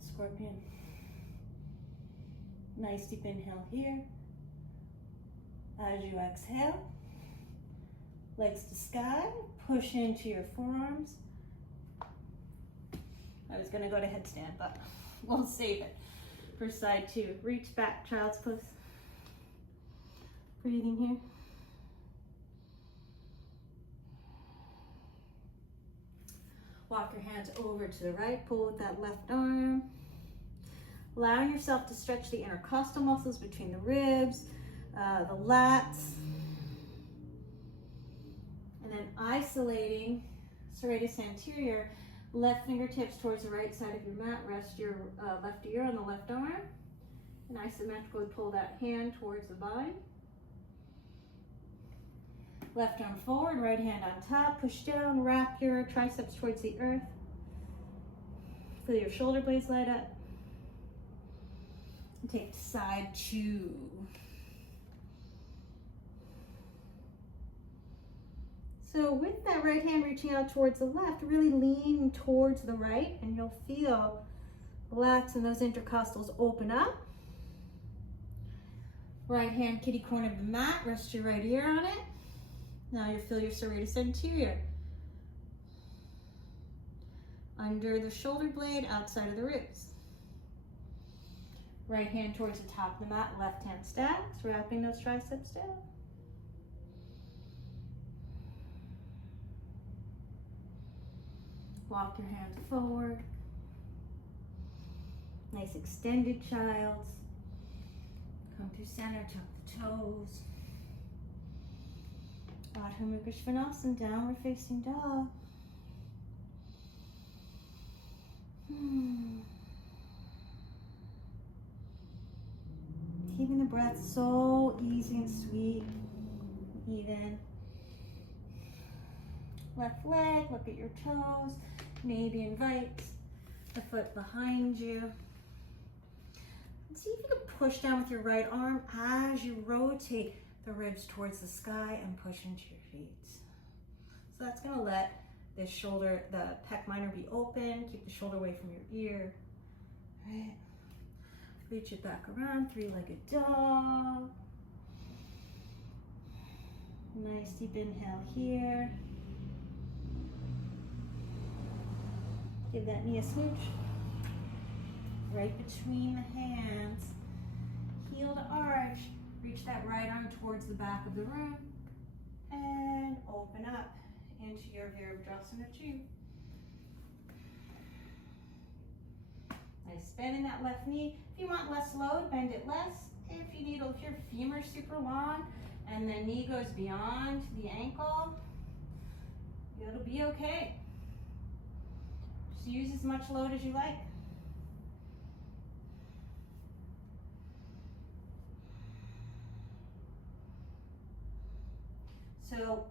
scorpion. Nice deep inhale here. As you exhale, legs to sky, push into your forearms. I was gonna go to headstand, but we'll save it for side two. Reach back, child's pose. Breathing here. Walk your hands over to the right, pull with that left arm. Allowing yourself to stretch the intercostal muscles between the ribs, the lats. And then isolating serratus anterior, left fingertips towards the right side of your mat. Rest your left ear on the left arm. And isometrically pull that hand towards the body. Left arm forward, right hand on top. Push down, wrap your triceps towards the earth. Feel your shoulder blades light up. And take side two. So with that right hand reaching out towards the left, really lean towards the right, and you'll feel the lats and those intercostals open up. Right hand kitty corner of the mat, rest your right ear on it. Now you'll feel your serratus anterior. Under the shoulder blade, outside of the ribs. Right hand towards the top of the mat, left hand stacks, wrapping those triceps down. Walk your hands forward. Nice extended child's. Come through center, tuck the toes. Adho Mukha Svanasana, downward facing dog. Keeping the breath so easy and sweet, even. Left leg, look at your toes. Maybe invite the foot behind you. And see if you can push down with your right arm as you rotate the ribs towards the sky and push into your feet. So that's going to let this shoulder, the pec minor, be open. Keep the shoulder away from your ear. All right. Reach it back around, three-legged dog. Nice deep inhale here. Give that knee a smooch. Right between the hands. Heel to arch. Reach that right arm towards the back of the room. And open up into your Virabhadrasana 2. Nice bend in that left knee. If you want less load, bend it less. If your femur's super long and then knee goes beyond the ankle, it'll be okay. Just use as much load as you like. So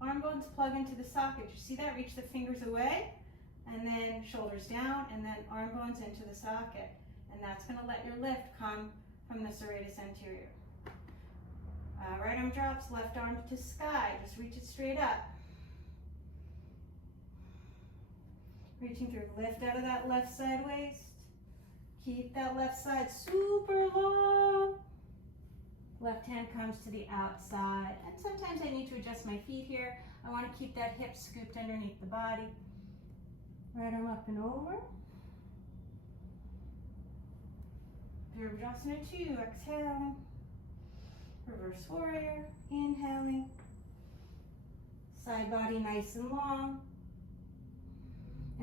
arm bones plug into the socket. You see that? Reach the fingers away, and then shoulders down, and then arm bones into the socket. And that's going to let your lift come from the serratus anterior. Right arm drops, left arm to sky. Just reach it straight up. Reaching through, lift out of that left side waist. Keep that left side super long. Left hand comes to the outside. And sometimes I need to adjust my feet here. I want to keep that hip scooped underneath the body. Right arm up and over. Virabhadrasana 2, exhaling. Reverse warrior, inhaling. Side body nice and long.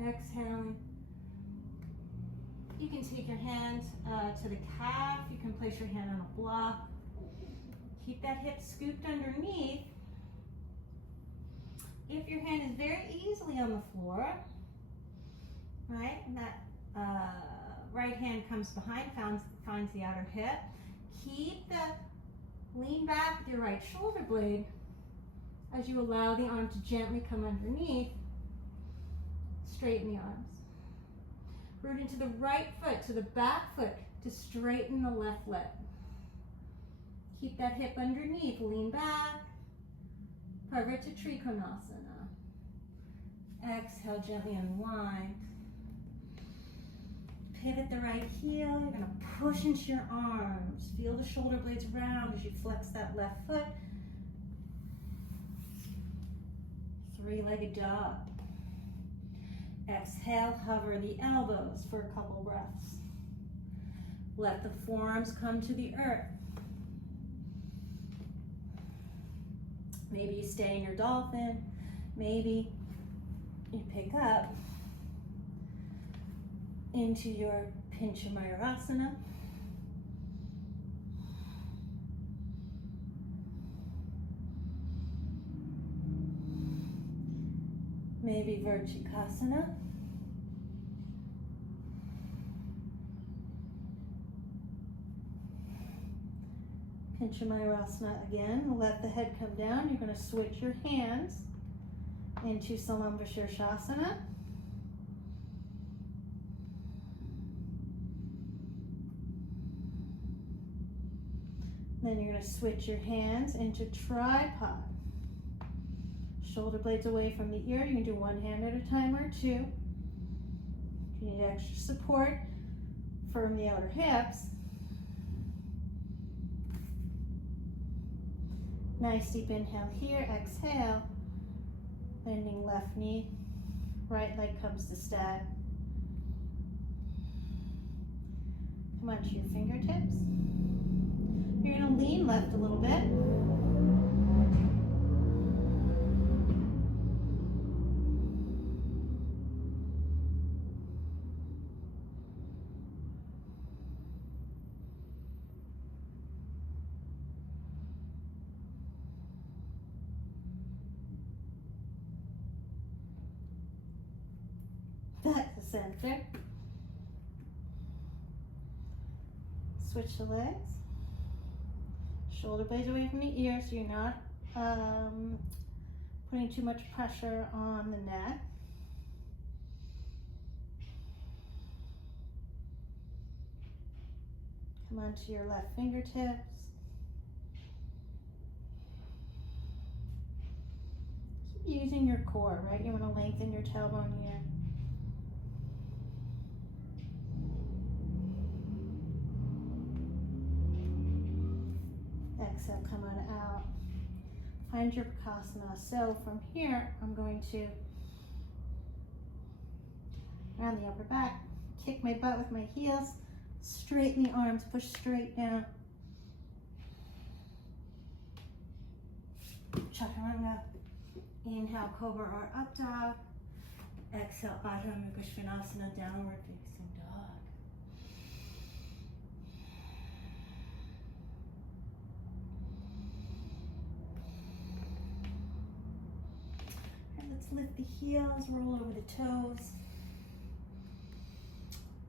Exhaling. You can take your hand to the calf. You can place your hand on a block. Keep that hip scooped underneath. If your hand is very easily on the floor, right, and that right hand comes behind, finds the outer hip, lean back with your right shoulder blade as you allow the arm to gently come underneath. Straighten the arms. Root into the right foot, to the back foot, to straighten the left leg. Keep that hip underneath, lean back. Parivrtta Trikonasana. Exhale, gently unwind. Pivot the right heel, you're gonna push into your arms. Feel the shoulder blades round as you flex that left foot. Three-legged dog. Exhale, hover the elbows for a couple breaths. Let the forearms come to the earth. Maybe you stay in your dolphin. Maybe you pick up into your Pincha mayurasana. Maybe Vrschikasana. Pincha mayurasana again. Let the head come down. You're going to switch your hands into salamba sirsasana. Then you're going to switch your hands into tripod. Shoulder blades away from the ear. You can do one hand at a time or two. If you need extra support, firm the outer hips. Nice deep inhale here. Exhale. Bending left knee. Right leg comes to stag. Come onto your fingertips. You're going to lean left a little bit. Back to center. Switch the legs. Shoulder blades away from the ear so you're not putting too much pressure on the neck. Come onto your left fingertips. Keep using your core, right? You want to lengthen your tailbone here. Exhale, come on out. Find your Bakasana. So from here, I'm going to around the upper back, kick my butt with my heels, straighten the arms, push straight down. Chaturanga. Inhale, Cobra or Up Dog. Exhale, Adho Mukha Svanasana, Downward Facing Dog. lift the heels, roll over the toes.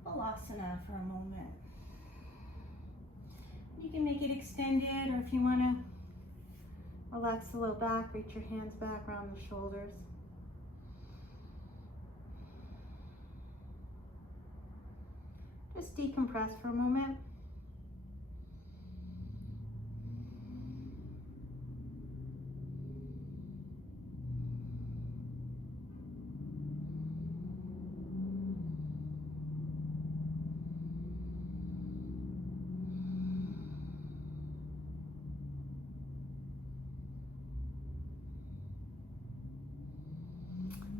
Bakasana for a moment. You can make it extended, or if you want to relax the low back, reach your hands back around the shoulders. Just decompress for a moment.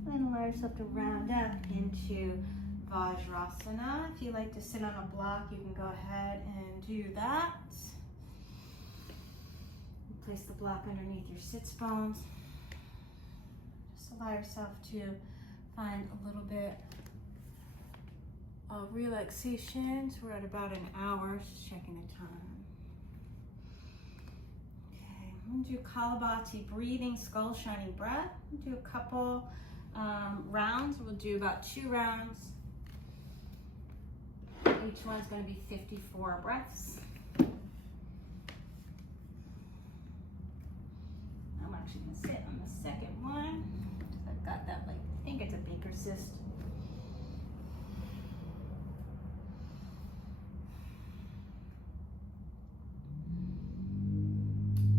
Then allow yourself to round up into Vajrasana. If you like to sit on a block, you can go ahead and do that. Place the block underneath your sits bones. Just allow yourself to find a little bit of relaxation. So we're at about an hour, just checking the time. Okay, I'm gonna do kapalbhati, breathing, skull shining breath. We'll do a couple rounds. We'll do about 2 rounds. Each one's going to be 54 breaths. I'm actually going to sit on the second one. I've got that, like, I think it's a Baker cyst.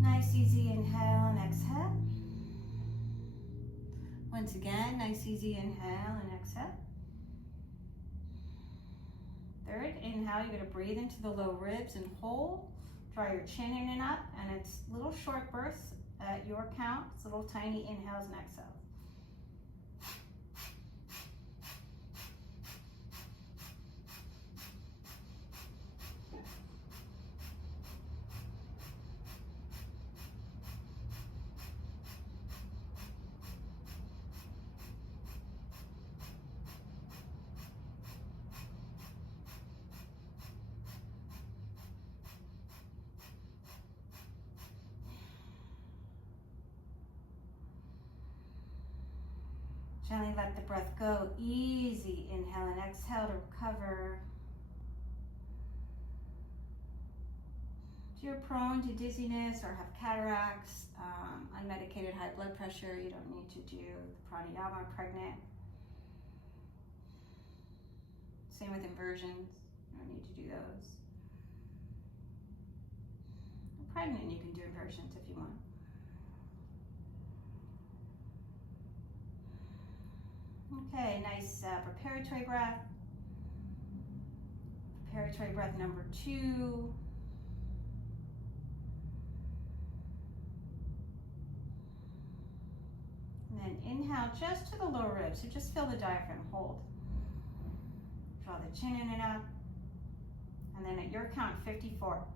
Nice, easy inhale and exhale. Once again, nice, easy inhale and exhale. Third, inhale, you're going to breathe into the low ribs and hold. Draw your chin in and up, and it's little short bursts at your count. It's little tiny inhales and exhales. Gently let the breath go. Easy inhale and exhale to recover. If you're prone to dizziness or have cataracts, unmedicated high blood pressure, you don't need to do the pranayama. Pregnant. Same with inversions. You don't need to do those. Pregnant, you can do inversions if you want. Okay, nice preparatory breath. Preparatory breath number 2. And then inhale just to the lower ribs, so just feel the diaphragm, hold. Draw the chin in and up. And then at your count, 54.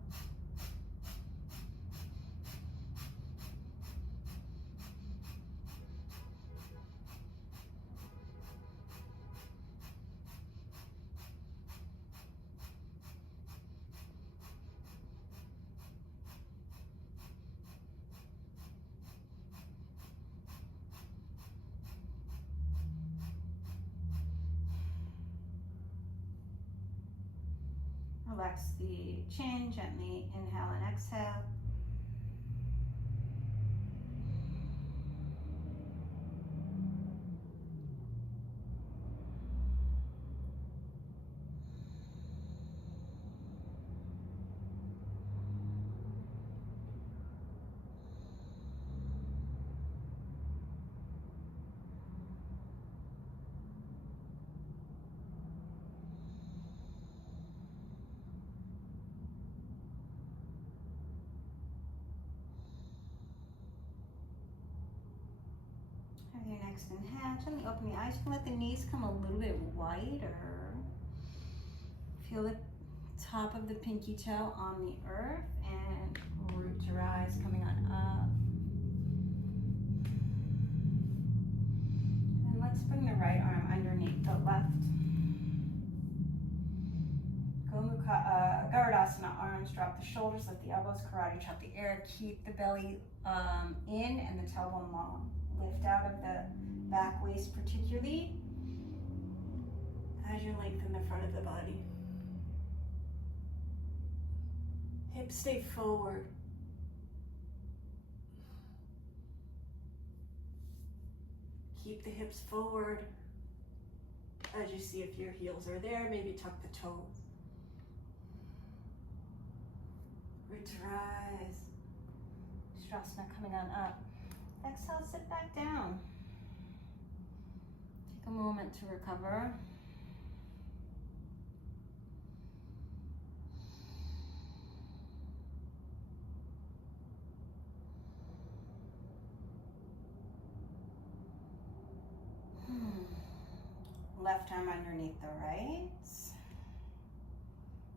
Relax the chin, gently inhale and exhale. Have your next inhale, gently open the eyes. You can let the knees come a little bit wider. Feel the top of the pinky toe on the earth and root your eyes coming on up. And let's bring the right arm underneath the left. Go Gardasana, arms, drop the shoulders, lift the elbows, karate chop the air, keep the belly in and the tailbone long. Lift out of the back waist particularly as you lengthen the front of the body. Hips stay forward. Keep the hips forward as you see if your heels are there. Maybe tuck the toes. Root to rise. Ustrasana coming on up. Exhale, sit back down. Take a moment to recover. Left arm underneath the right.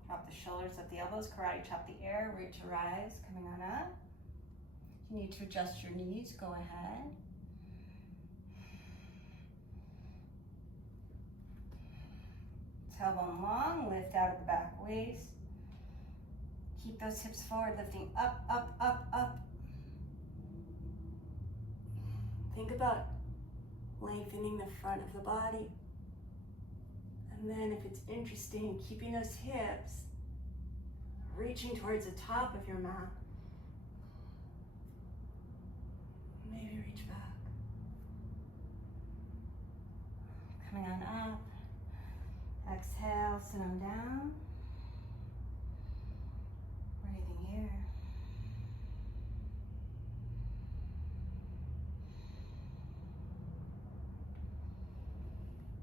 Drop the shoulders at the elbows, karate chop the air, root to rise, coming on up. If you need to adjust your knees, go ahead. Tailbone long, lift out of the back waist. Keep those hips forward, lifting up, up, up, up. Think about lengthening the front of the body. And then if it's interesting, keeping those hips reaching towards the top of your mat. Maybe reach back. Coming on up. Exhale, sit on down. Breathing here.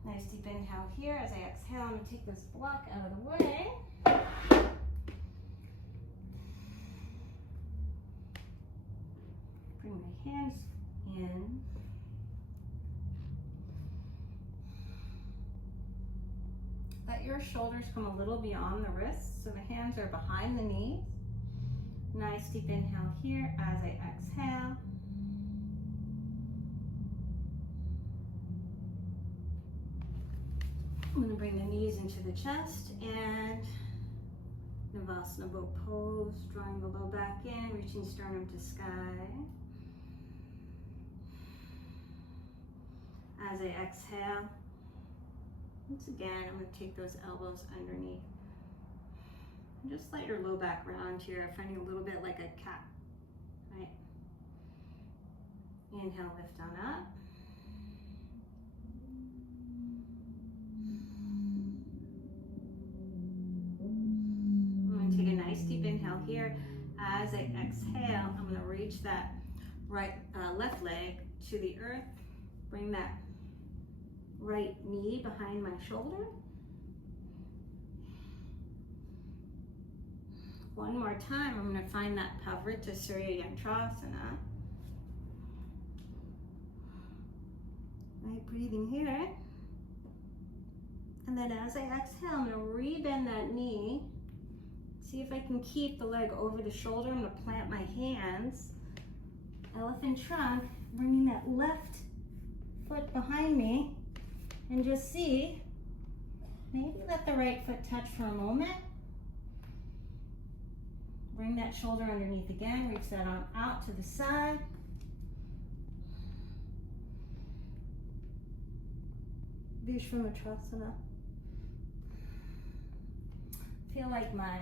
Nice deep inhale here. As I exhale, I'm going to take this block out of the way. Bring my hands in. Let your shoulders come a little beyond the wrists, so the hands are behind the knees. Nice deep inhale here as I exhale. I'm going to bring the knees into the chest and Navasana boat pose, drawing the low back in, reaching sternum to sky. As I exhale, once again, I'm going to take those elbows underneath. And just let your low back round here, finding a little bit like a cat, right? Inhale, lift on up. Take a nice deep inhale here. As I exhale, I'm going to reach that left leg to the earth. Bring that right knee behind my shoulder. One more time, I'm going to find that Parivrtta yantrasana. Right, breathing here. And then as I exhale, I'm going to rebend that knee. See if I can keep the leg over the shoulder. I'm going to plant my hands. Elephant trunk, bringing that left foot behind me. And just see, maybe let the right foot touch for a moment. Bring that shoulder underneath again. Reach that arm out to the side. Visvamitrasana. Feel like my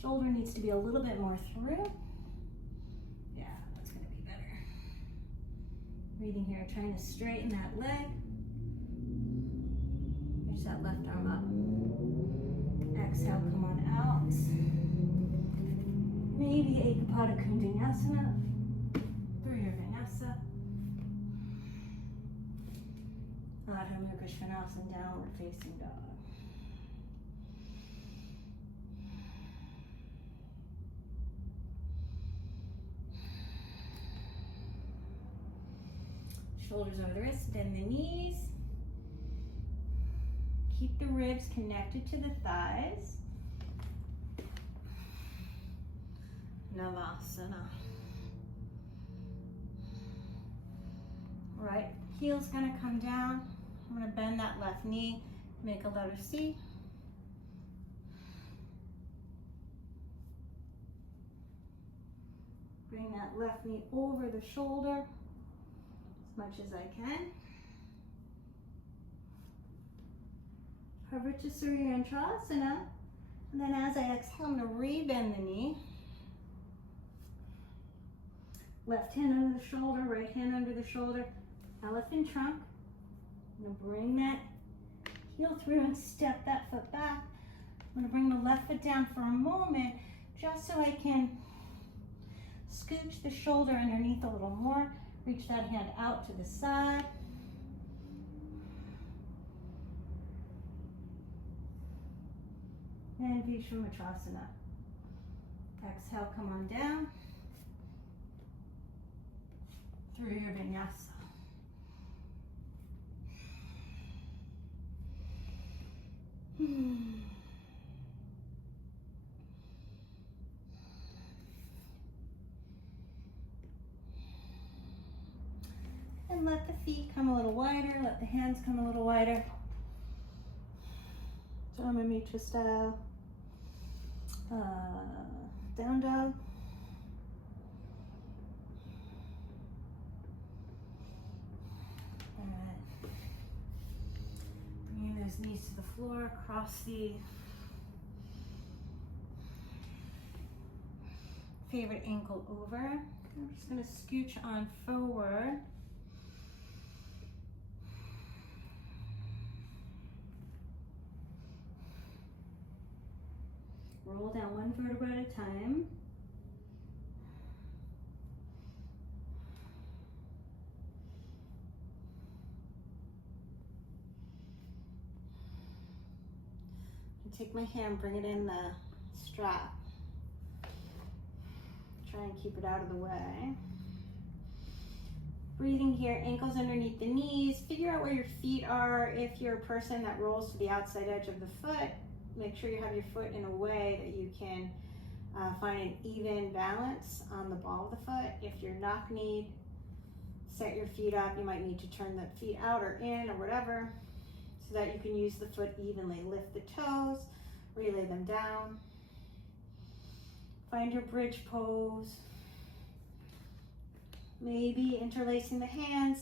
shoulder needs to be a little bit more through. Yeah, that's going to be better. Breathing here, trying to straighten that leg. Reach that left arm up. Exhale, come on out. Maybe Ekapadakundinyasana. Parivrtta. Visvamitra, downward facing dog. Shoulders over the wrists, bend the knees. Keep the ribs connected to the thighs. Navasana. All right, heel's gonna come down. I'm gonna bend that left knee, make a letter C. bring that left knee over the shoulder as much as I can. Yantrasana. And then as I exhale, I'm going to rebend the knee. Left hand under the shoulder, right hand under the shoulder. Elephant trunk. I'm going to bring that heel through and step that foot back. I'm going to bring the left foot down for a moment just so I can scooch the shoulder underneath a little more. Reach that hand out to the side. And Visvamitrasana. Exhale, come on down through your vinyasa. And let the feet come a little wider, let the hands come a little wider. Visvamitra style. Down dog. All right. Bringing those knees to the floor, cross the favorite ankle over. I'm just going to scooch on forward. Roll down one vertebra at a time. Take my hand, bring it in the strap. Try and keep it out of the way. Breathing here, ankles underneath the knees. Figure out where your feet are. If you're a person that rolls to the outside edge of the foot, make sure you have your foot in a way that you can find an even balance on the ball of the foot. If you're knock-kneed, set your feet up. You might need to turn the feet out or in or whatever so that you can use the foot evenly. Lift the toes, relay them down. Find your bridge pose. Maybe interlacing the hands,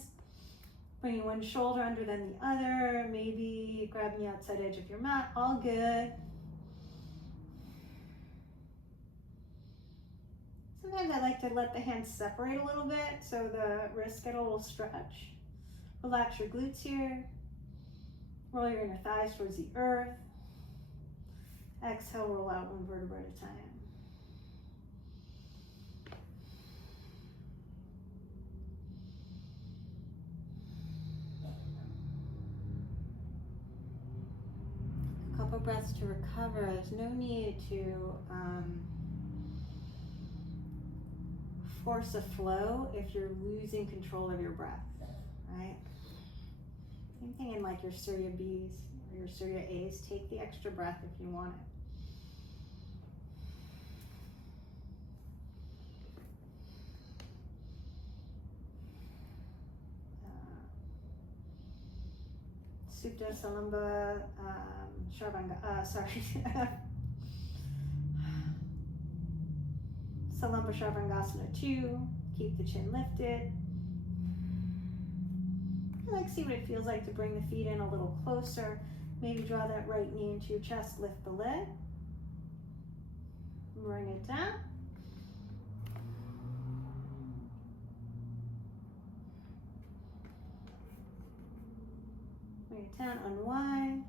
bringing one shoulder under then the other, maybe grabbing the outside edge of your mat, all good. Sometimes I like to let the hands separate a little bit so the wrists get a little stretch. Relax your glutes here. Roll your inner thighs towards the earth. Exhale, roll out one vertebra at a time. A couple breaths to recover. There's no need to force a flow if you're losing control of your breath, right? Same thing in like your Surya B's or your Surya A's. Take the extra breath if you want it. Supta, salamba, salamba Sharvangasana 2. Keep the chin lifted. I like to see what it feels like to bring the feet in a little closer. Maybe draw that right knee into your chest, lift the leg. Bring it down. Bring it down, unwind.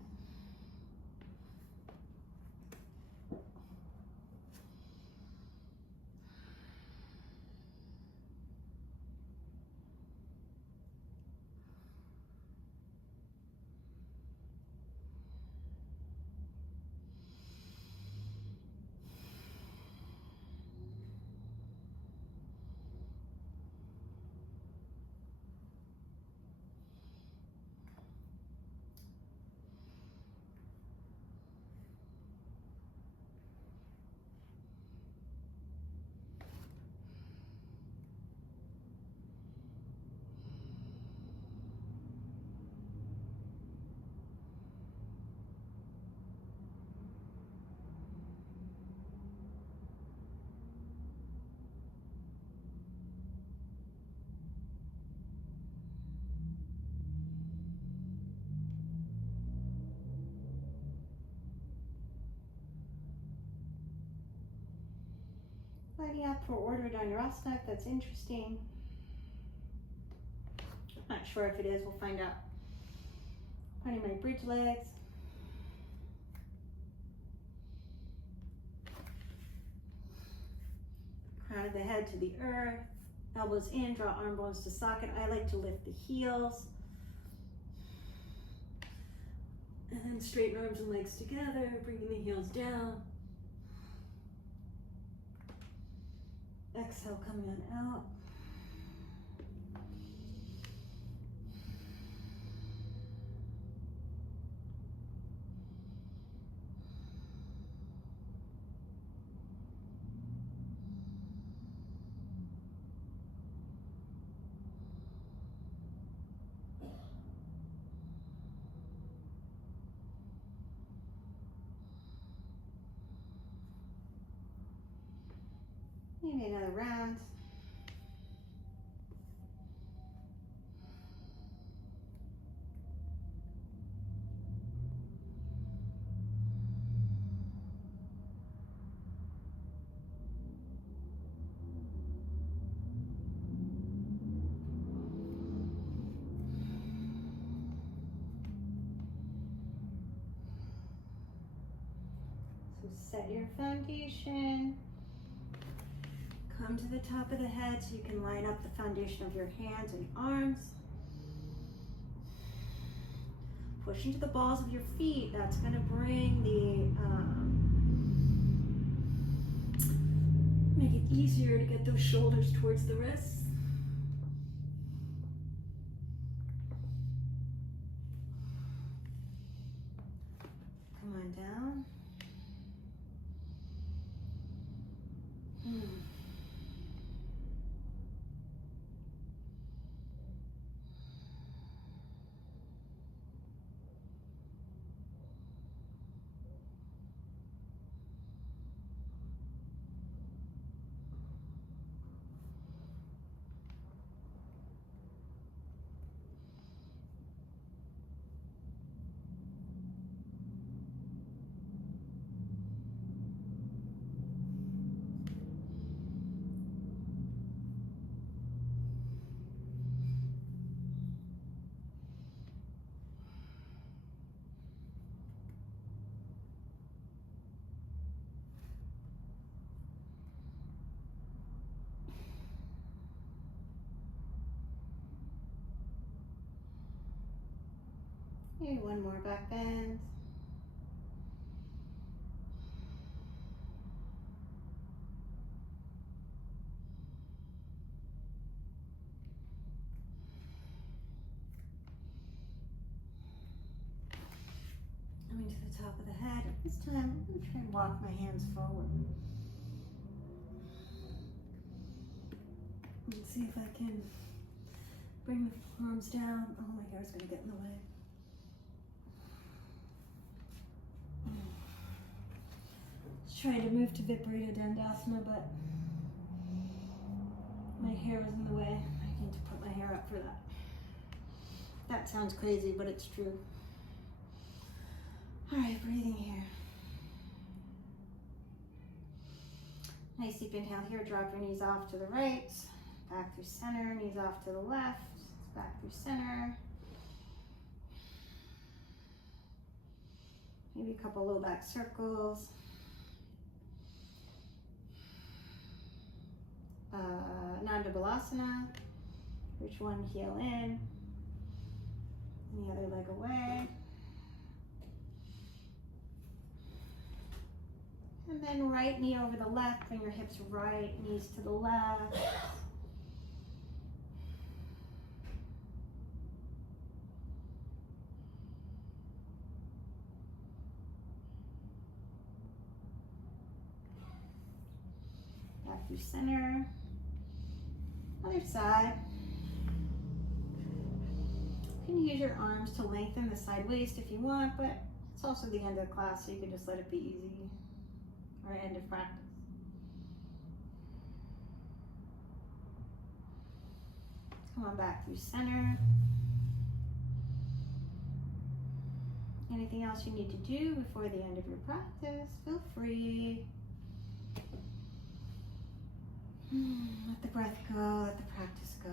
Lighting up for order dhanurasana if that's interesting. Not sure if it is, we'll find out. Finding my bridge legs. Crown of the head to the earth. Elbows in, draw arm bones to socket. I like to lift the heels. And then straighten arms and legs together, bringing the heels down. Exhale, coming on out. Maybe another round. So set your foundation. Come to the top of the head so you can line up the foundation of your hands and arms. Push into the balls of your feet. That's going to bring make it easier to get those shoulders towards the wrists. Come on down. Maybe one more back bend. Coming to the top of the head. This time I'm going to try and walk my hands forward. Let's see if I can bring the forearms down. Oh, my hair's going to get in the way. Trying to move to Viparita Dandasana, but my hair was in the way. I need to put my hair up for that. That sounds crazy, but it's true. All right, breathing here. Nice deep inhale here. Drop your knees off to the right, back through center, knees off to the left, back through center. Maybe a couple low back circles. Bakasana. Reach one heel in, and the other leg away. And then right knee over the left, bring your hips right, knees to the left. Back through center. Other side. You can use your arms to lengthen the side waist if you want, but it's also the end of the class, so you can just let it be easy, or end of practice. Come on back through center. Anything else you need to do before the end of your practice, feel free. Let the breath go, let the practice go.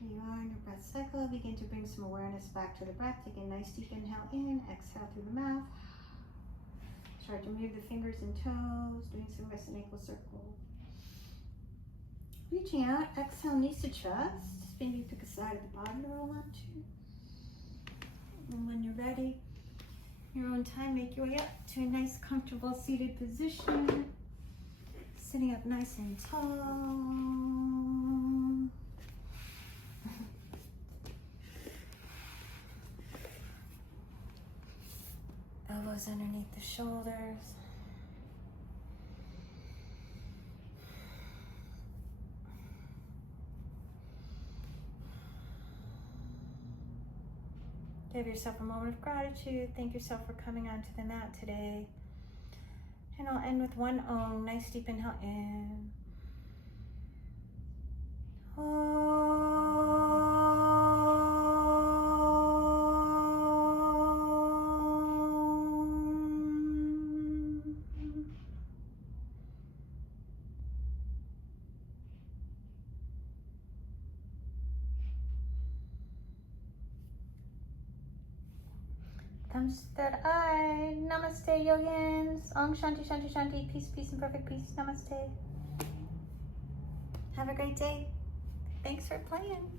Here you are in your breath cycle. Begin to bring some awareness back to the breath. Take a nice deep inhale in, exhale through the mouth. Start to move the fingers and toes, doing some wrist and ankle circles. Reaching out, exhale, knees to chest. Maybe pick a side at the bottom to roll onto. And when you're ready, your own time, make your way up to a nice, comfortable seated position. Sitting up nice and tall. Elbows underneath the shoulders. Give yourself a moment of gratitude. Thank yourself for coming onto the mat today. And I'll end with one Om. Nice deep inhale in. Thumbs to third eye. Namaste, yogins. Om Shanti, Shanti, Shanti. Peace, peace, and perfect peace. Namaste. Have a great day. Thanks for playing.